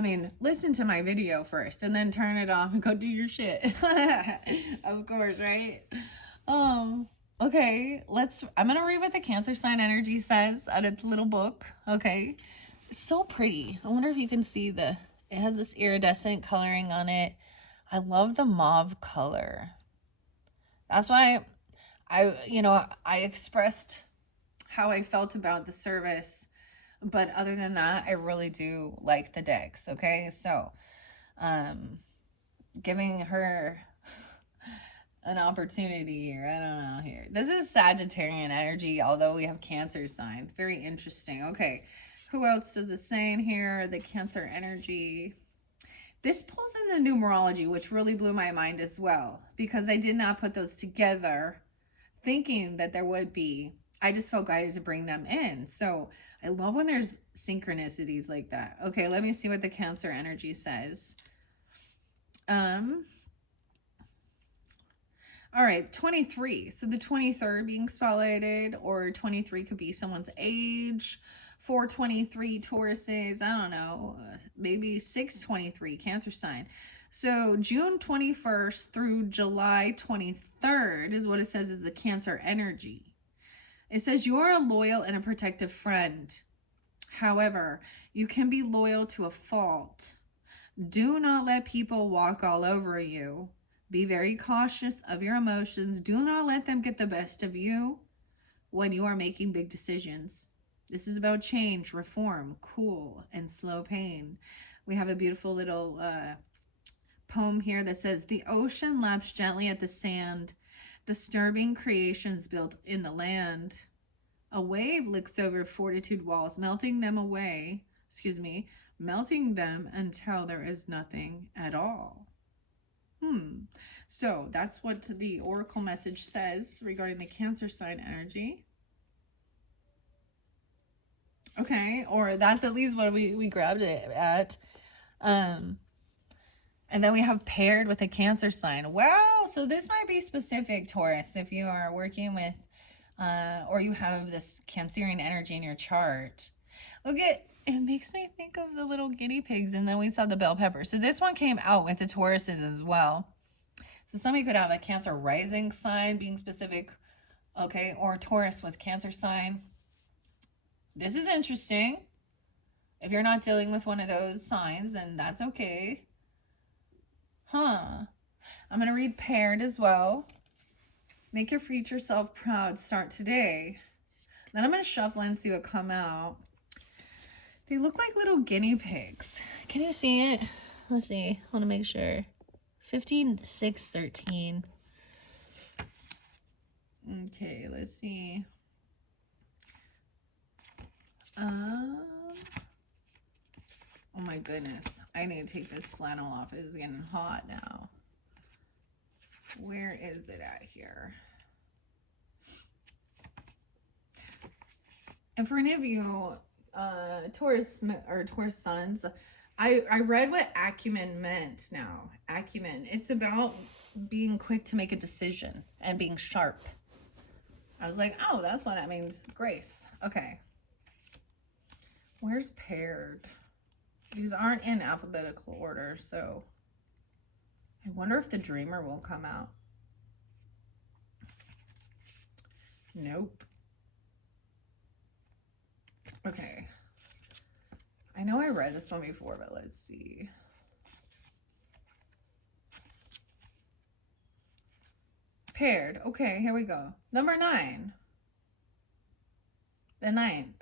mean, listen to my video first and then turn it off and go do your shit. Of course, right? Okay, I'm gonna read what the Cancer sign energy says out of the little book. Okay, it's so pretty. I wonder if you can see it has this iridescent coloring on it. I love the mauve color. That's why I expressed how I felt about the service, but other than that, I really do like the decks. Okay, so giving her an opportunity here. I don't know here. This is Sagittarian energy, although we have Cancer sign. Very interesting. Okay, who else does it say in here? The Cancer energy. This pulls in the numerology, which really blew my mind as well, because I did not put those together thinking that there would be. I just felt guided to bring them in. So I love when there's synchronicities like that. Okay, let me see what the Cancer energy says. All right, 23. So the 23rd being spotlighted, or 23 could be someone's age. 423 Tauruses, I don't know, maybe 623 Cancer sign. So June 21st through July 23rd is what it says is the Cancer energy. It says you're a loyal and a protective friend. However, you can be loyal to a fault. Do not let people walk all over you. Be very cautious of your emotions. Do not let them get the best of you when you are making big decisions. This is about change, reform, cool, and slow pain. We have a beautiful little poem here that says, the ocean laps gently at the sand, disturbing creations built in the land. A wave licks over fortitude walls, melting them until there is nothing at all. So that's what the oracle message says regarding the Cancer sign energy. Okay, or that's at least what we grabbed it at. And then we have paired with a Cancer sign. Wow, so this might be specific, Taurus, if you are working with, or you have this Cancerian energy in your chart. Look at, it makes me think of the little guinea pigs, and then we saw the bell pepper. So this one came out with the Tauruses as well. So somebody could have a Cancer rising sign being specific, okay, or Taurus with Cancer sign. This is interesting. If you're not dealing with one of those signs, then that's okay. I'm going to read paired as well. Make your future self proud. Start today. Then I'm going to shuffle and see what come out. They look like little guinea pigs. Can you see it? Let's see. I want to make sure. 15, 6, 13. Okay, let's see. Oh my goodness. I need to take this flannel off. It is getting hot now. Where is it at here? And for any of you Taurus or Taurus sons, I read what acumen meant now. Acumen. It's about being quick to make a decision and being sharp. I was like, oh, that's what that means. Grace. Okay. Where's paired? These aren't in alphabetical order, so I wonder if the dreamer will come out. Nope. Okay. I know I read this one before, but let's see. Paired. Okay, here we go. Number 9. The 9th.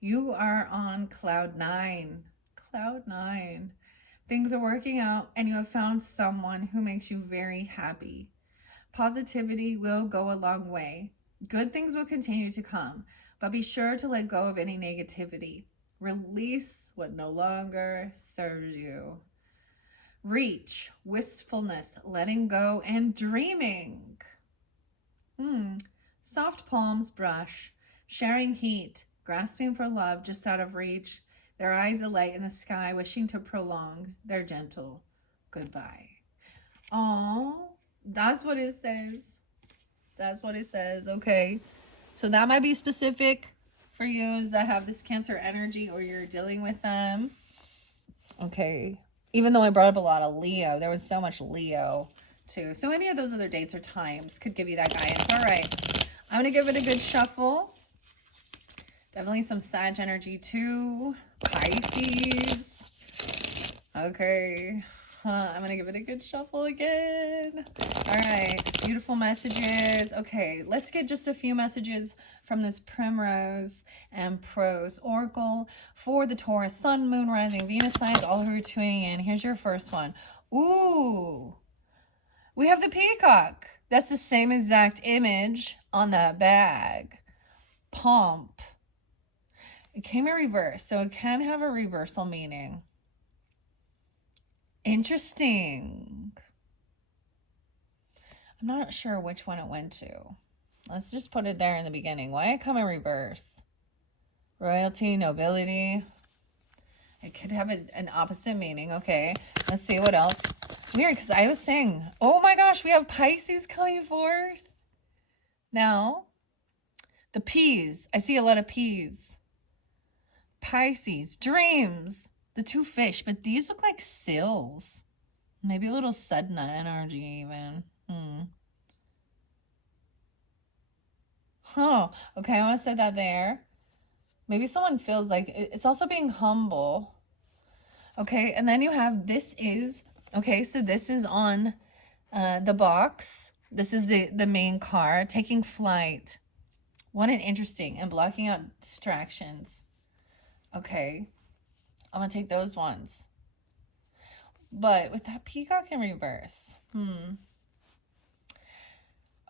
You are on cloud 9. Cloud 9. Things are working out and you have found someone who makes you very happy. Positivity will go a long way. Good things will continue to come, but be sure to let go of any negativity. Release what no longer serves you. Reach, wistfulness, letting go, and dreaming. Soft palms brush, sharing heat, grasping for love just out of reach. Their eyes alight in the sky, wishing to prolong their gentle goodbye. Oh, that's what it says. That's what it says. Okay. So that might be specific for you that have this Cancer energy or you're dealing with them. Okay. Even though I brought up a lot of Leo, there was so much Leo too. So any of those other dates or times could give you that guidance. All right. I'm going to give it a good shuffle. Definitely some Sag energy too. Pisces. Okay. I'm going to give it a good shuffle again. All right. Beautiful messages. Okay. Let's get just a few messages from this Primrose and Prose Oracle for the Taurus, Sun, Moon, Rising, Venus signs, all who are tuning in. Here's your first one. Ooh. We have the peacock. That's the same exact image on that bag. Pomp. It came in reverse, so it can have a reversal meaning. Interesting. I'm not sure which one it went to. Let's just put it there in the beginning. Why it come in reverse? Royalty, nobility. It could have an opposite meaning. Okay, let's see what else. Weird, because I was saying, oh my gosh, we have Pisces coming forth. Now, the peas. I see a lot of peas. Pisces, dreams. The two fish, but these look like seals. Maybe a little Sedna energy even. Oh, okay, I want to say that there. Maybe someone feels like it's also being humble. Okay, and then you have this is, okay, so this is on the box. This is the main card, taking flight. What an interesting, and blocking out distractions. Okay, I'm gonna take those ones. But with that peacock in reverse,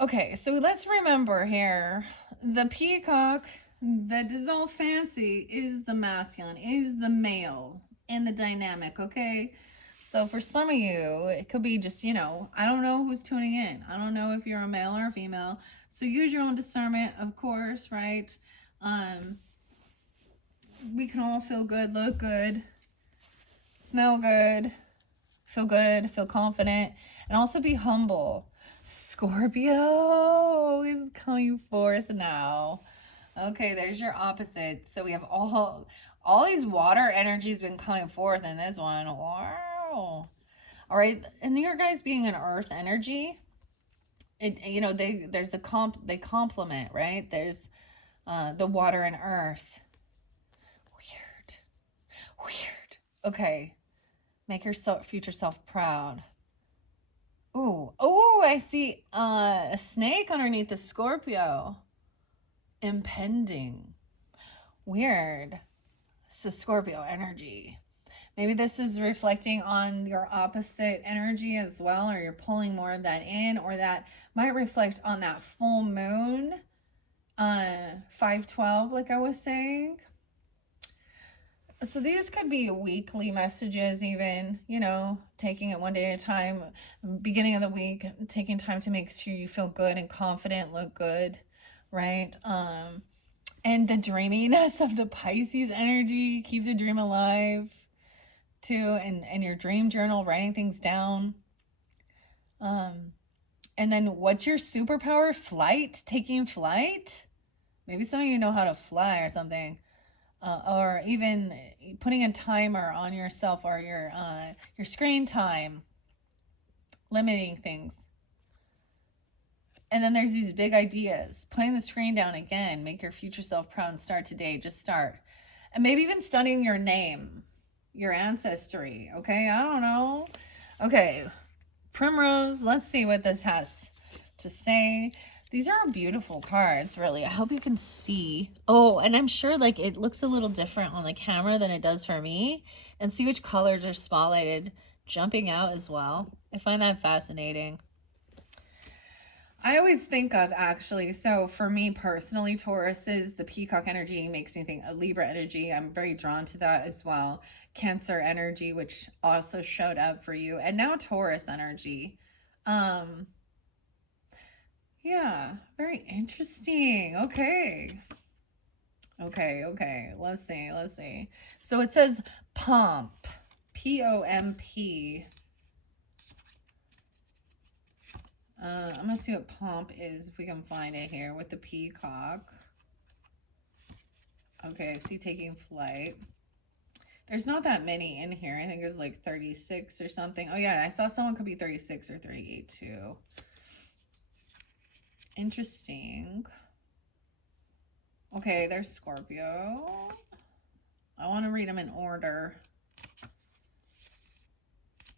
okay, so let's remember here, the peacock that is all fancy is the masculine, is the male in the dynamic, okay? So for some of you, it could be just, I don't know who's tuning in. I don't know if you're a male or a female. So use your own discernment, of course, right? We can all feel good, look good, smell good, feel confident, and also be humble. Scorpio is coming forth now. Okay, there's your opposite. So we have all these water energies been coming forth in this one. Wow. All right, and your guys being an earth energy, they complement, right? There's the water and earth. Weird. Okay. Make your future self proud. Oh, I see a snake underneath the Scorpio. Impending. Weird. So Scorpio energy. Maybe this is reflecting on your opposite energy as well, or you're pulling more of that in, or that might reflect on that full moon, 5/12, like I was saying. So these could be weekly messages even, taking it one day at a time, beginning of the week, taking time to make sure you feel good and confident, look good, right? And the dreaminess of the Pisces energy, keep the dream alive too, and your dream journal, writing things down. And then what's your superpower? Flight, taking flight? Maybe some of you know how to fly or something. Or even putting a timer on yourself or your screen time, limiting things. And then there's these big ideas. Putting the screen down again, make your future self proud and start today. Just start. And maybe even studying your name, your ancestry. Okay, I don't know. Okay, Primrose, let's see what this has to say. These are beautiful cards, really. I hope you can see. Oh, and I'm sure like it looks a little different on the camera than it does for me. And see which colors are spotlighted, jumping out as well. I find that fascinating. I always think of, actually, so for me personally, Taurus is the peacock energy, makes me think of Libra energy. I'm very drawn to that as well. Cancer energy, which also showed up for you. And now Taurus energy. Yeah, very interesting. Okay. Let's see. So it says pomp, Pomp. I'm gonna see what pomp is, if we can find it here with the peacock. Okay, I see taking flight. There's not that many in here. I think it's like 36 or something. Oh yeah, I saw someone could be 36 or 38 too. Interesting. Okay, there's Scorpio. I want to read them in order.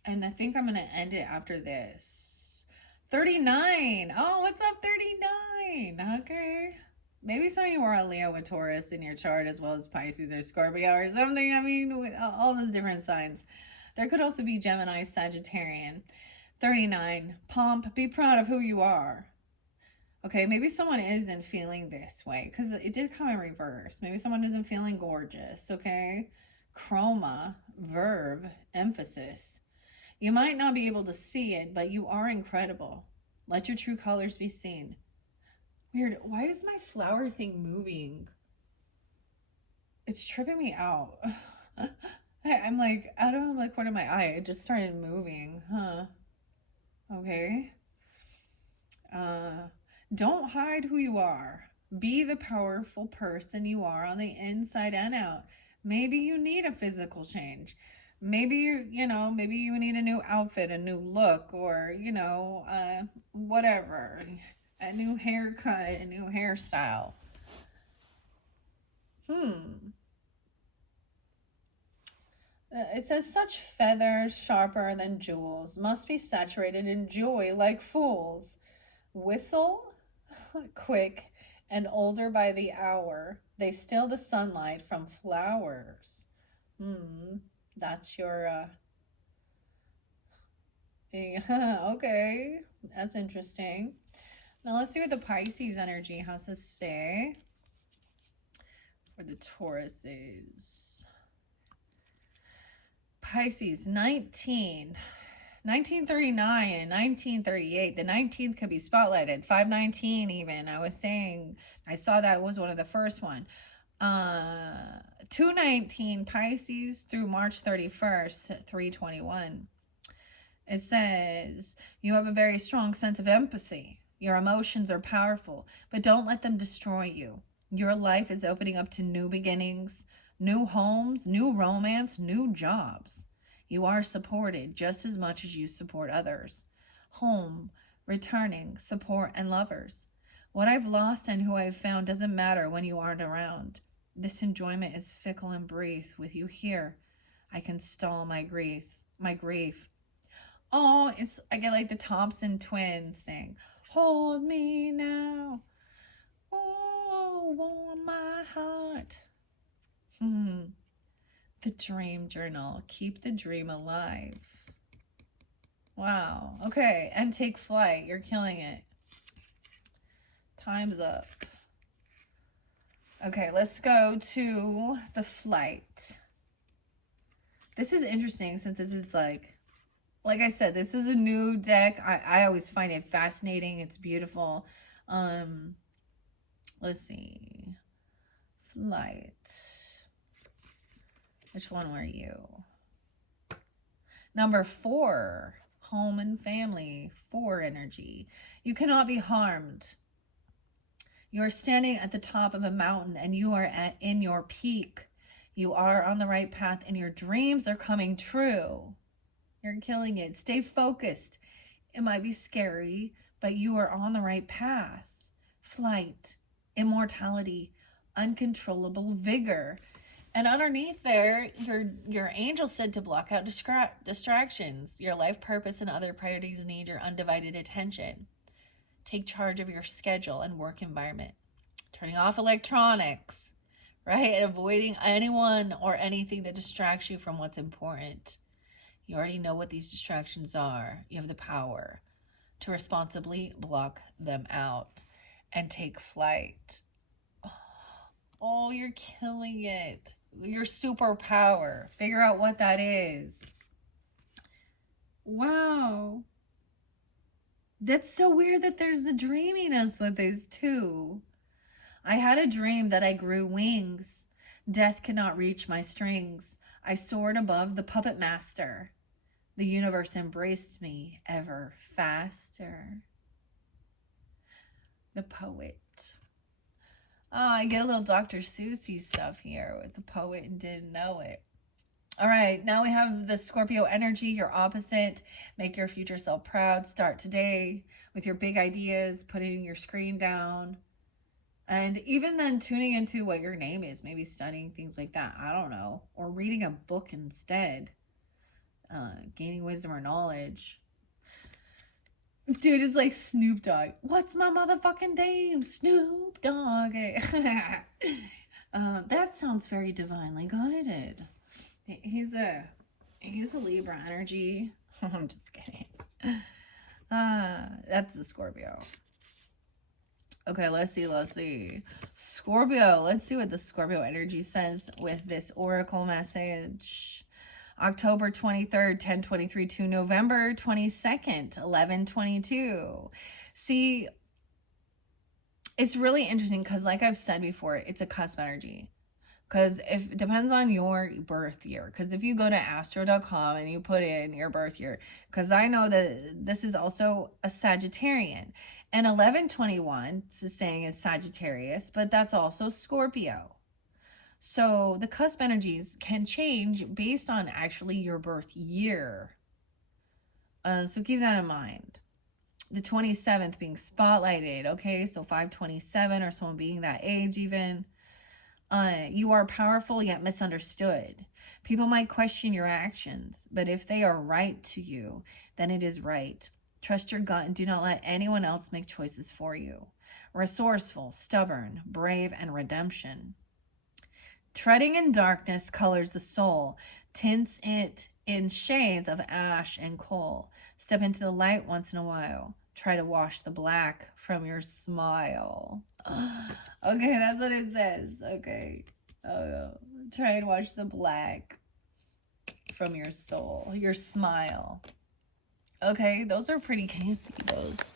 And I think I'm going to end it after this. 39. Oh, what's up, 39? Okay. Maybe some of you are a Leo with Taurus in your chart, as well as Pisces or Scorpio or something. I mean, with all those different signs. There could also be Gemini, Sagittarian. 39. Pomp, be proud of who you are. Okay, maybe someone isn't feeling this way because it did come in reverse. Maybe someone isn't feeling gorgeous, okay? Chroma, verb, emphasis. You might not be able to see it, but you are incredible. Let your true colors be seen. Weird. Why is my flower thing moving? It's tripping me out. I'm like, out of the corner of my eye, it just started moving. Huh. Okay. Don't hide who you are. Be the powerful person you are on the inside and out. Maybe you need a physical change. Maybe maybe you need a new outfit, a new look, or whatever, a new haircut, a new hairstyle. Hmm. It says such feathers sharper than jewels must be saturated in joy like fools. Whistle, quick, and older by the hour, they steal the sunlight from flowers. Hmm, that's your, okay, that's interesting. Now let's see what the Pisces energy has to say for the Taurus is. Pisces, 1939 and 1938. The 19th could be spotlighted. 519 even. I was saying, I saw that was one of the first one. 219 Pisces through March 31st, 321. It says, you have a very strong sense of empathy. Your emotions are powerful, but don't let them destroy you. Your life is opening up to new beginnings, new homes, new romance, new jobs. You are supported just as much as you support others. Home, returning, support, and lovers. What I've lost and who I've found doesn't matter when you aren't around. This enjoyment is fickle and brief. With you here, I can stall my grief. Oh, I get like the Thompson twins thing. Hold me now. Oh, warm my heart. The dream journal. Keep the dream alive. Wow. Okay. And take flight. You're killing it. Time's up. Okay, let's go to the flight. This is interesting since this is like I said, this is a new deck. I always find it fascinating. It's beautiful. Let's see. Flight. Which one were you? Number 4. Home and family. 4 energy. You cannot be harmed. You are standing at the top of a mountain and you are in your peak. You are on the right path and your dreams are coming true. You're killing it. Stay focused. It might be scary, but you are on the right path. Flight, immortality, uncontrollable vigor. And underneath there, your angel said to block out distractions. Your life purpose and other priorities need your undivided attention. Take charge of your schedule and work environment. Turning off electronics, right? And avoiding anyone or anything that distracts you from what's important. You already know what these distractions are. You have the power to responsibly block them out and take flight. Oh, you're killing it. Your superpower. Figure out what that is. Wow. That's so weird that there's the dreaminess with these two. I had a dream that I grew wings. Death cannot reach my strings. I soared above the puppet master. The universe embraced me ever faster. The poet. Oh, I get a little Dr. Seuss stuff here with the poet and didn't know it. All right, now we have the Scorpio energy, your opposite. Make your future self proud. Start today with your big ideas, putting your screen down. And even then tuning into what your name is, maybe studying things like that. I don't know. Or reading a book instead. Gaining wisdom or knowledge. Dude, it's like Snoop Dogg. What's my motherfucking name? Snoop Dogg. That sounds very divinely guided. He's a Libra energy. I'm just kidding. That's the Scorpio. Okay, let's see. Scorpio. Let's see what the Scorpio energy says with this oracle message. October 23rd, 10:23 to November 22nd, 11:22. See, it's really interesting because like I've said before, it's a cusp energy. Because it depends on your birth year. Because if you go to astro.com and you put in your birth year, because I know that this is also a Sagittarian. And 1121 is saying is Sagittarius, but that's also Scorpio. So the cusp energies can change based on actually your birth year. So keep that in mind. The 27th being spotlighted, okay? So 527 or someone being that age even. You are powerful yet misunderstood. People might question your actions, but if they are right to you, then it is right. Trust your gut and do not let anyone else make choices for you. Resourceful, stubborn, brave, and redemption. Treading in darkness colors the soul, tints it in shades of ash and coal. Step into the light once in a while. Try to wash the black from your smile. Okay, that's what it says. Okay. Oh, try and wash the black from your soul, your smile. Okay, those are pretty. Can you see those?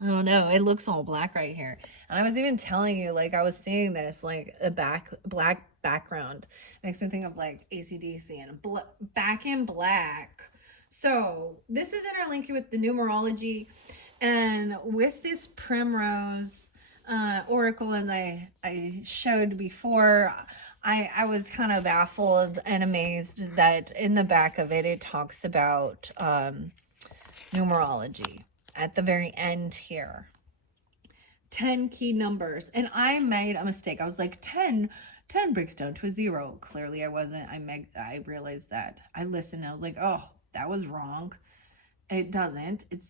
I don't know. It looks all black right here. And I was even telling you, like, I was seeing this, like, a black background. Makes me think of, like, ACDC and back in black. So, this is interlinking with the numerology. And with this Primrose oracle, as I showed before, I was kind of baffled and amazed that in the back of it, it talks about numerology at the very end here. 10 key numbers. And I made a mistake. I was like, 10 breaks down to a 0. Clearly I wasn't. I realized that. I listened and I was like, oh, that was wrong. It doesn't. It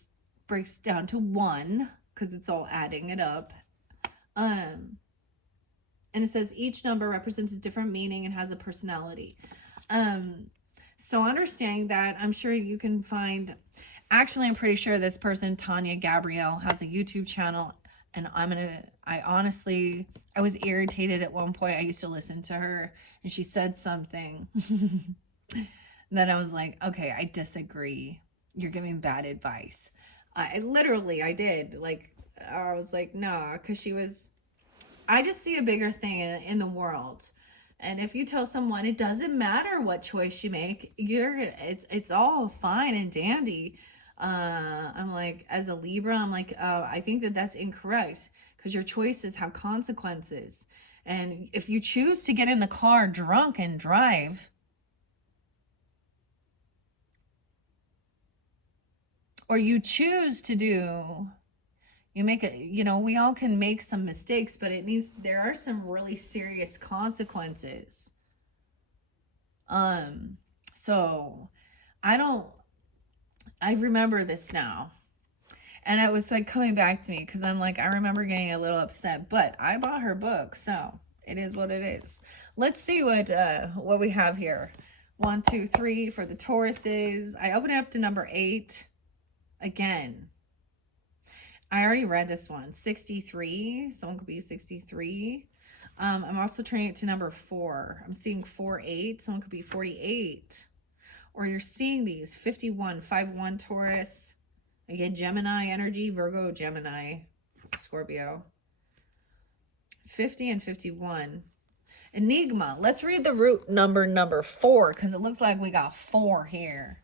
breaks down to 1 because it's all adding it up. And it says each number represents a different meaning and has a personality. So understanding that, I'm sure you can find. Actually, I'm pretty sure this person, Tanya Gabrielle, has a YouTube channel, and I honestly, I was irritated at one point. I used to listen to her, and she said something that I was like, okay, I disagree. You're giving bad advice. I did. Like, I was like, nah, because I just see a bigger thing in the world. And if you tell someone it doesn't matter what choice you make, it's all fine and dandy. I'm like, as a Libra, I'm like, I think that's incorrect because your choices have consequences. And if you choose to get in the car drunk and drive, or you choose to do, we all can make some mistakes, but there are some really serious consequences. So I remember this now. And it was like coming back to me because I'm like, I remember getting a little upset, but I bought her book, so it is what it is. Let's see what we have here. 1, 2, 3 for the Tauruses. I open it up to number 8 again. I already read this one. 63. Someone could be 63. I'm also turning it to number 4. I'm seeing 48. Someone could be 48. Or you're seeing these 51, 5-1 Taurus. Again, Gemini energy, Virgo, Gemini, Scorpio. 50 and 51. Enigma. Let's read the root number 4 because it looks like we got 4 here.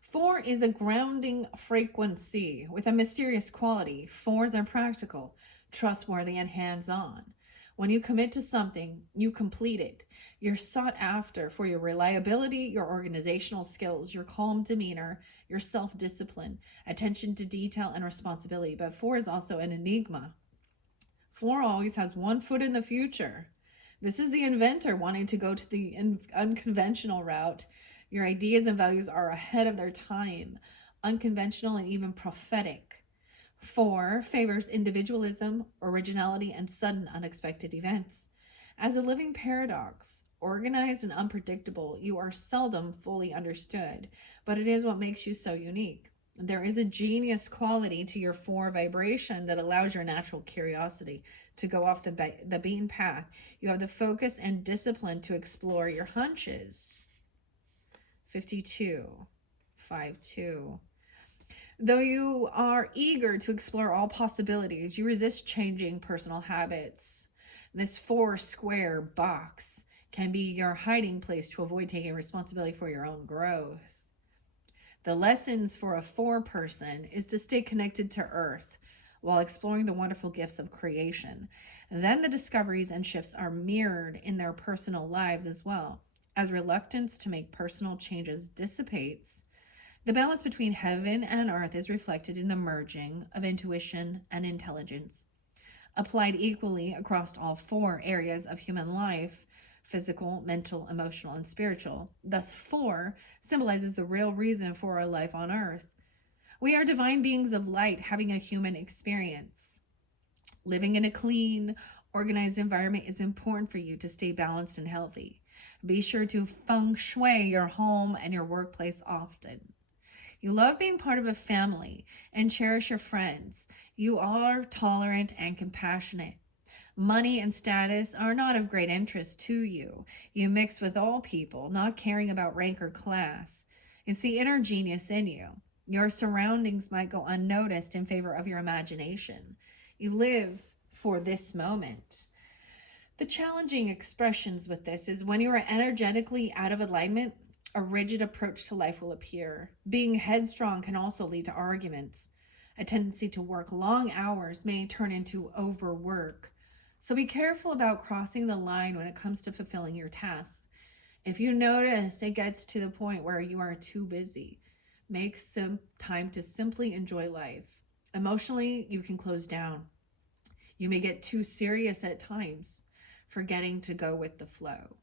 4 is a grounding frequency with a mysterious quality. 4s are practical, trustworthy, and hands-on. When you commit to something, you complete it. You're sought after for your reliability, your organizational skills, your calm demeanor, your self-discipline, attention to detail, and responsibility. But 4 is also an enigma. 4 always has one foot in the future. This is the inventor wanting to go to the unconventional route. Your ideas and values are ahead of their time, unconventional and even prophetic. 4 favors individualism, originality, and sudden unexpected events. As a living paradox, organized and unpredictable, you are seldom fully understood, but it is what makes you so unique. There is a genius quality to your 4 vibration that allows your natural curiosity to go off the beaten path. You have the focus and discipline to explore your hunches. 52, 5-2. Though you are eager to explore all possibilities, you resist changing personal habits. This 4 square box can be your hiding place to avoid taking responsibility for your own growth. The lessons for a 4 person is to stay connected to Earth, while exploring the wonderful gifts of creation. Then the discoveries and shifts are mirrored in their personal lives as well. As reluctance to make personal changes dissipates, the balance between heaven and earth is reflected in the merging of intuition and intelligence. Applied equally across all four areas of human life: physical, mental, emotional, and spiritual. Thus, four symbolizes the real reason for our life on earth. We are divine beings of light having a human experience. Living in a clean, organized environment is important for you to stay balanced and healthy. Be sure to feng shui your home and your workplace often. You love being part of a family and cherish your friends. You are tolerant and compassionate. Money and status are not of great interest to you. You mix with all people, not caring about rank or class. You see inner genius in you. Your surroundings might go unnoticed in favor of your imagination. You live for this moment. The challenging expressions with this is when you are energetically out of alignment, a rigid approach to life will appear. Being headstrong can also lead to arguments. A tendency to work long hours may turn into overwork. So be careful about crossing the line when it comes to fulfilling your tasks. If you notice it gets to the point where you are too busy, make some time to simply enjoy life. Emotionally, you can close down. You may get too serious at times, forgetting to go with the flow.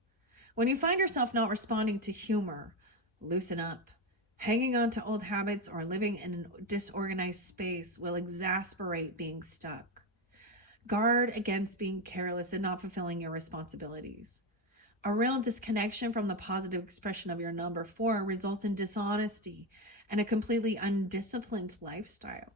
When you find yourself not responding to humor, loosen up. Hanging on to old habits or living in a disorganized space will exasperate being stuck. Guard against being careless and not fulfilling your responsibilities. A real disconnection from the positive expression of your number 4 results in dishonesty and a completely undisciplined lifestyle.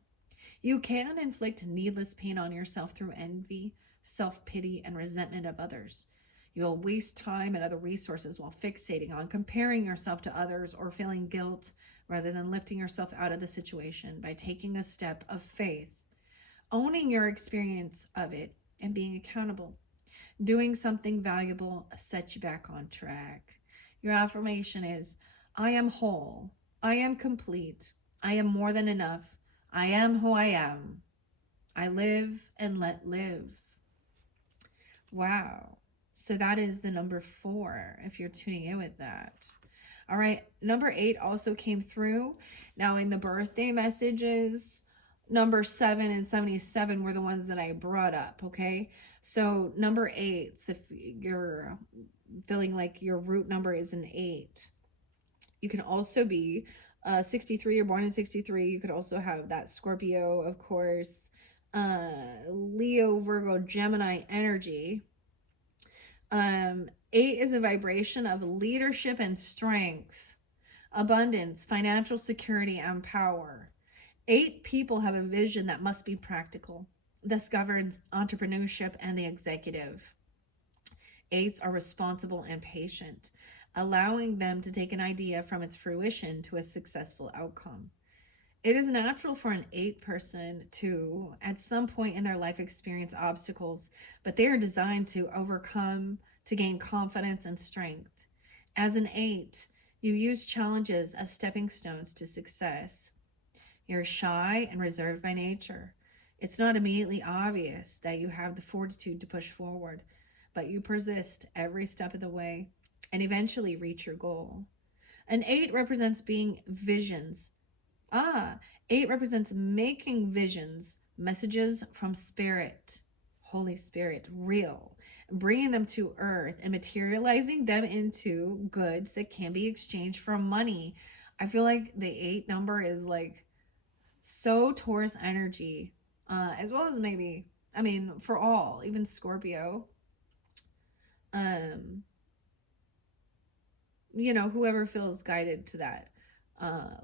You can inflict needless pain on yourself through envy, self-pity, and resentment of others. You will waste time and other resources while fixating on comparing yourself to others or feeling guilt rather than lifting yourself out of the situation by taking a step of faith, owning your experience of it, and being accountable. Doing something valuable sets you back on track. Your affirmation is, I am whole. I am complete. I am more than enough. I am who I am. I live and let live. Wow. So that is the number 4, if you're tuning in with that. All right. Number 8 also came through. Now in the birthday messages, number 7 and 77 were the ones that I brought up. Okay. So number 8, if you're feeling like your root number is an 8, you can also be 63. You're born in 63. You could also have that Scorpio, of course, Leo, Virgo, Gemini energy. 8 is a vibration of leadership and strength, abundance, financial security, and power. 8 people have a vision that must be practical. This governs entrepreneurship and the executive. 8s are responsible and patient, allowing them to take an idea from its fruition to a successful outcome. It is natural for an 8 person to, at some point in their life, experience obstacles, but they are designed to overcome, to gain confidence and strength. As an 8, you use challenges as stepping stones to success. You're shy and reserved by nature. It's not immediately obvious that you have the fortitude to push forward, but you persist every step of the way and eventually reach your goal. An 8 represents being visions. 8 represents making visions, messages from Spirit, Holy Spirit, real, bringing them to earth and materializing them into goods that can be exchanged for money. I feel like the 8 number is like so Taurus energy, as well as maybe, I mean, for all, even Scorpio, whoever feels guided to that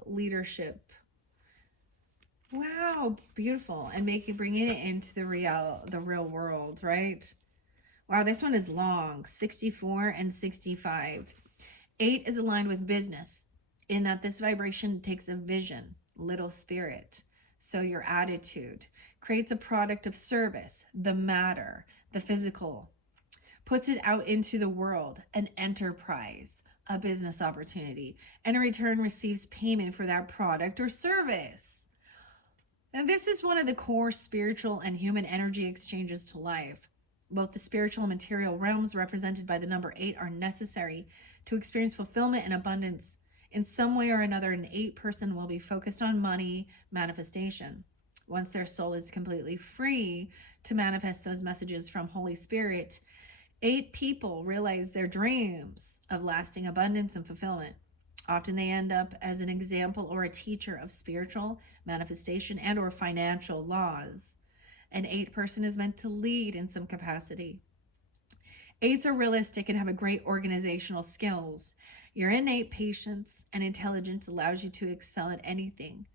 leadership. Wow, beautiful. And bringing it into the real world, right? Wow, this one is long. 64 and 65. 8 is aligned with business in that this vibration takes a vision, little spirit. So your attitude creates a product of service, the matter, the physical, puts it out into the world, an enterprise, a business opportunity, and in return receives payment for that product or service. And this is one of the core spiritual and human energy exchanges to life. Both the spiritual and material realms represented by the number 8 are necessary to experience fulfillment and abundance. In some way or another, an 8 person will be focused on money manifestation. Once their soul is completely free to manifest those messages from Holy Spirit, 8 people realize their dreams of lasting abundance and fulfillment. Often they end up as an example or a teacher of spiritual manifestation and or financial laws. An 8 person is meant to lead in some capacity. 8s are realistic and have a great organizational skills. Your innate patience and intelligence allows you to excel at anything.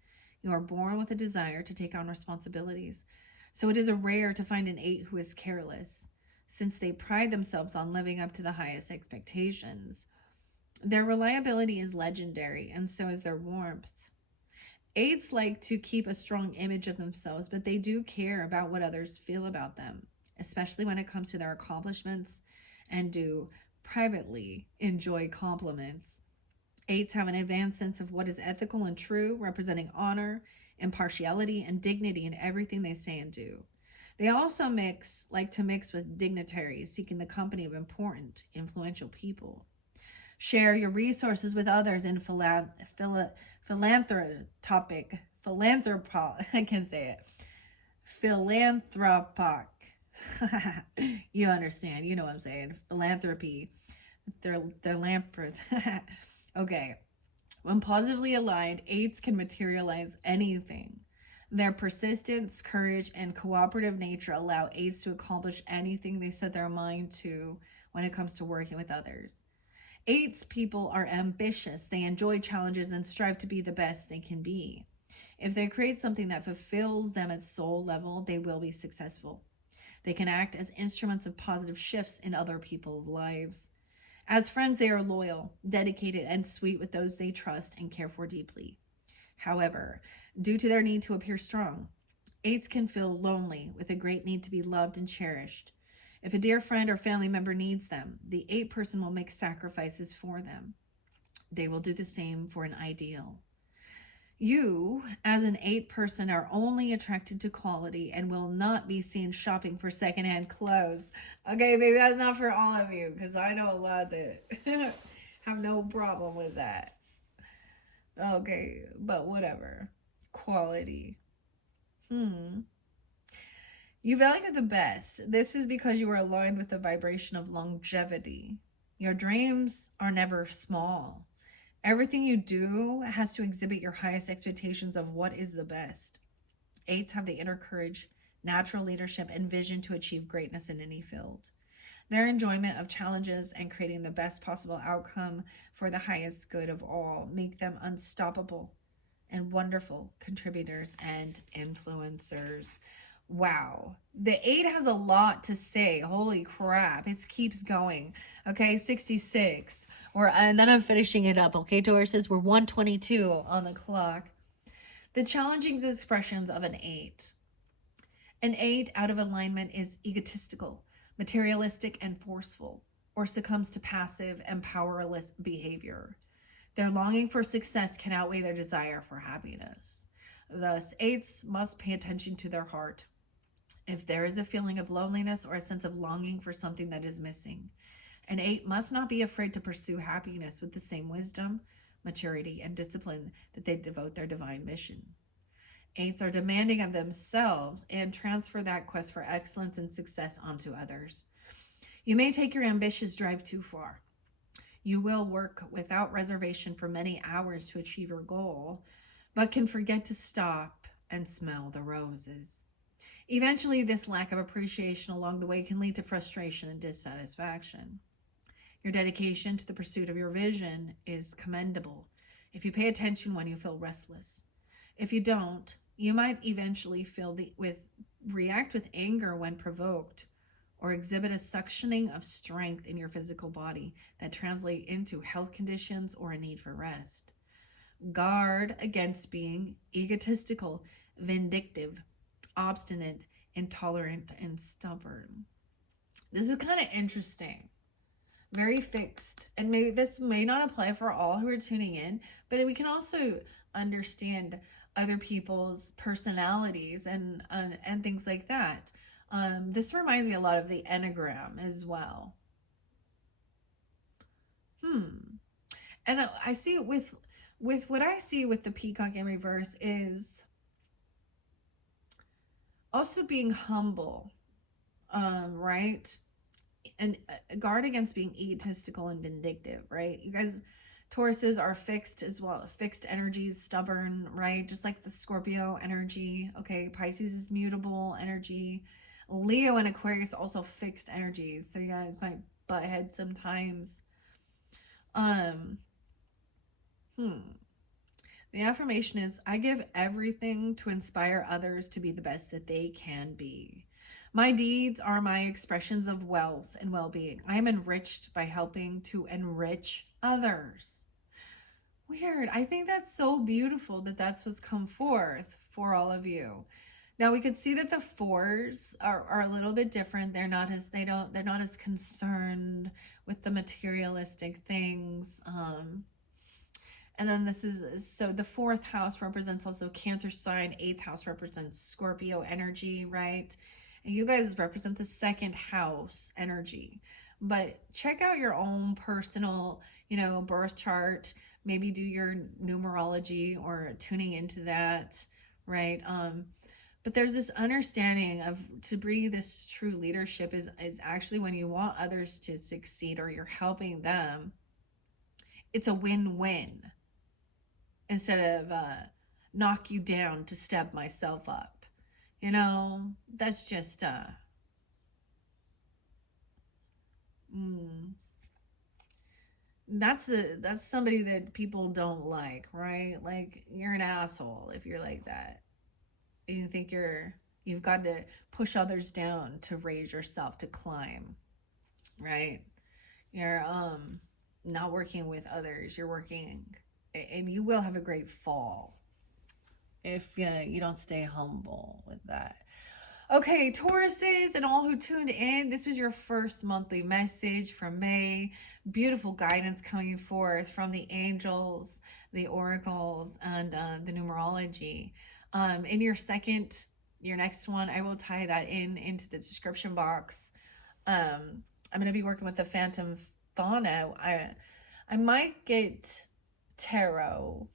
You are born with a desire to take on responsibilities. So it is rare to find an 8 who is careless, since they pride themselves on living up to the highest expectations. Their reliability is legendary, and so is their warmth. 8s like to keep a strong image of themselves, but they do care about what others feel about them, especially when it comes to their accomplishments, and do privately enjoy compliments. 8s have an advanced sense of what is ethical and true, representing honor, impartiality, and dignity in everything they say and do. They also like to mix with dignitaries, seeking the company of important, influential people. Share your resources with others in philanthropic, I can say it, philanthropic. You understand, you know what I'm saying, philanthropy, their lampreth. Okay, when positively aligned, 8s can materialize anything. Their persistence, courage, and cooperative nature allow 8s to accomplish anything they set their mind to when it comes to working with others. 8s people are ambitious. They enjoy challenges and strive to be the best they can be. If they create something that fulfills them at soul level, they will be successful. They can act as instruments of positive shifts in other people's lives. As friends, they are loyal, dedicated, and sweet with those they trust and care for deeply. However, due to their need to appear strong, 8s can feel lonely with a great need to be loved and cherished. If a dear friend or family member needs them, the 8 person will make sacrifices for them. They will do the same for an ideal. You, as an 8 person, are only attracted to quality and will not be seen shopping for secondhand clothes. Okay, maybe that's not for all of you, because I know a lot that have no problem with that. Okay, but whatever. Quality. You value the best. This is because you are aligned with the vibration of longevity. Your dreams are never small. Everything you do has to exhibit your highest expectations of what is the best. 8s have the inner courage, natural leadership, and vision to achieve greatness in any field. Their enjoyment of challenges and creating the best possible outcome for the highest good of all make them unstoppable and wonderful contributors and influencers. Wow. The 8 has a lot to say. Holy crap. It keeps going. Okay, 66. And then I'm finishing it up. Okay, Taurus, we're 122 on the clock. The challenging expressions of an 8. An 8 out of alignment is egotistical, materialistic, and forceful, or succumbs to passive and powerless behavior. Their longing for success can outweigh their desire for happiness. Thus, 8s must pay attention to their heart. If there is a feeling of loneliness or a sense of longing for something that is missing, an 8 must not be afraid to pursue happiness with the same wisdom, maturity, and discipline that they devote their divine mission. 8s are demanding of themselves and transfer that quest for excellence and success onto others. You may take your ambitious drive too far. You will work without reservation for many hours to achieve your goal, but can forget to stop and smell the roses. Eventually, this lack of appreciation along the way can lead to frustration and dissatisfaction. Your dedication to the pursuit of your vision is commendable if you pay attention when you feel restless. If you don't, you might eventually react with anger when provoked, or exhibit a suctioning of strength in your physical body that translate into health conditions or a need for rest. Guard against being egotistical, vindictive, obstinate, intolerant, and stubborn. This is kind of interesting. Very fixed. And maybe this may not apply for all who are tuning in, but we can also understand other people's personalities and things like that. This reminds me a lot of the Enneagram as well. And I see it with what I see with the peacock in reverse is also being humble, right? And guard against being egotistical and vindictive, right? You guys, Tauruses are fixed as well, fixed energies, stubborn, right? Just like the Scorpio energy. Okay, Pisces is mutable energy. Leo and Aquarius also fixed energies, so you guys might butt heads sometimes. Um, hmm. The affirmation is I give everything to inspire others to be the best that they can be. My deeds are my expressions of wealth and well being. I am enriched by helping to enrich others. Weird. I think that's so beautiful that that's what's come forth for all of you. Now we could see that the fours are a little bit different. They're not as concerned with the materialistic things. And then this is, so the fourth house represents also Cancer sign, eighth house represents Scorpio energy, right? And you guys represent the second house energy. But check out your own personal, birth chart. Maybe do your numerology or tuning into that, right? But there's this understanding of to breathe this true leadership is actually when you want others to succeed or you're helping them, it's a win-win instead of knock you down to step myself up. That's just mm, that's somebody that people don't like, right? Like you're an asshole if you're like that. You think you've got to push others down to raise yourself to climb, right? You're not working with others. You're working, and you will have a great fall if you don't stay humble with that. Okay, Tauruses and all who tuned in, this was your first monthly message from May. Beautiful guidance coming forth from the angels, the oracles, and the numerology. In your next one, I will tie that into the description box. I'm going to be working with the Phantom Fauna. I might get tarot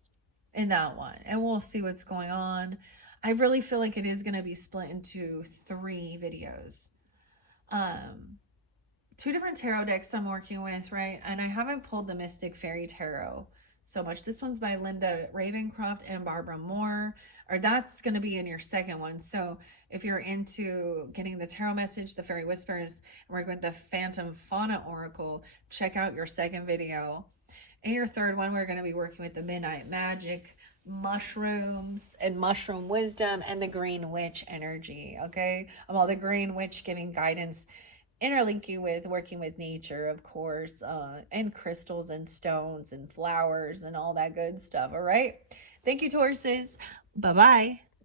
in that one, and we'll see what's going on. I really feel like it is going to be split into 3 videos. 2 different tarot decks I'm working with, right? And I haven't pulled the Mystic Fairy Tarot so much. This one's by Linda Ravencroft and Barbara Moore, or that's going to be in your second one. So if you're into getting the tarot message, the Fairy Whispers, and working with the Phantom Fauna Oracle, check out your second video. In your third one, we're going to be working with the Midnight Magic, mushrooms, and mushroom wisdom, and the Green Witch energy, okay? I'm all the Green Witch giving guidance, interlinking with working with nature, of course, and crystals and stones and flowers and all that good stuff, all right? Thank you, Tauruses. Bye-bye.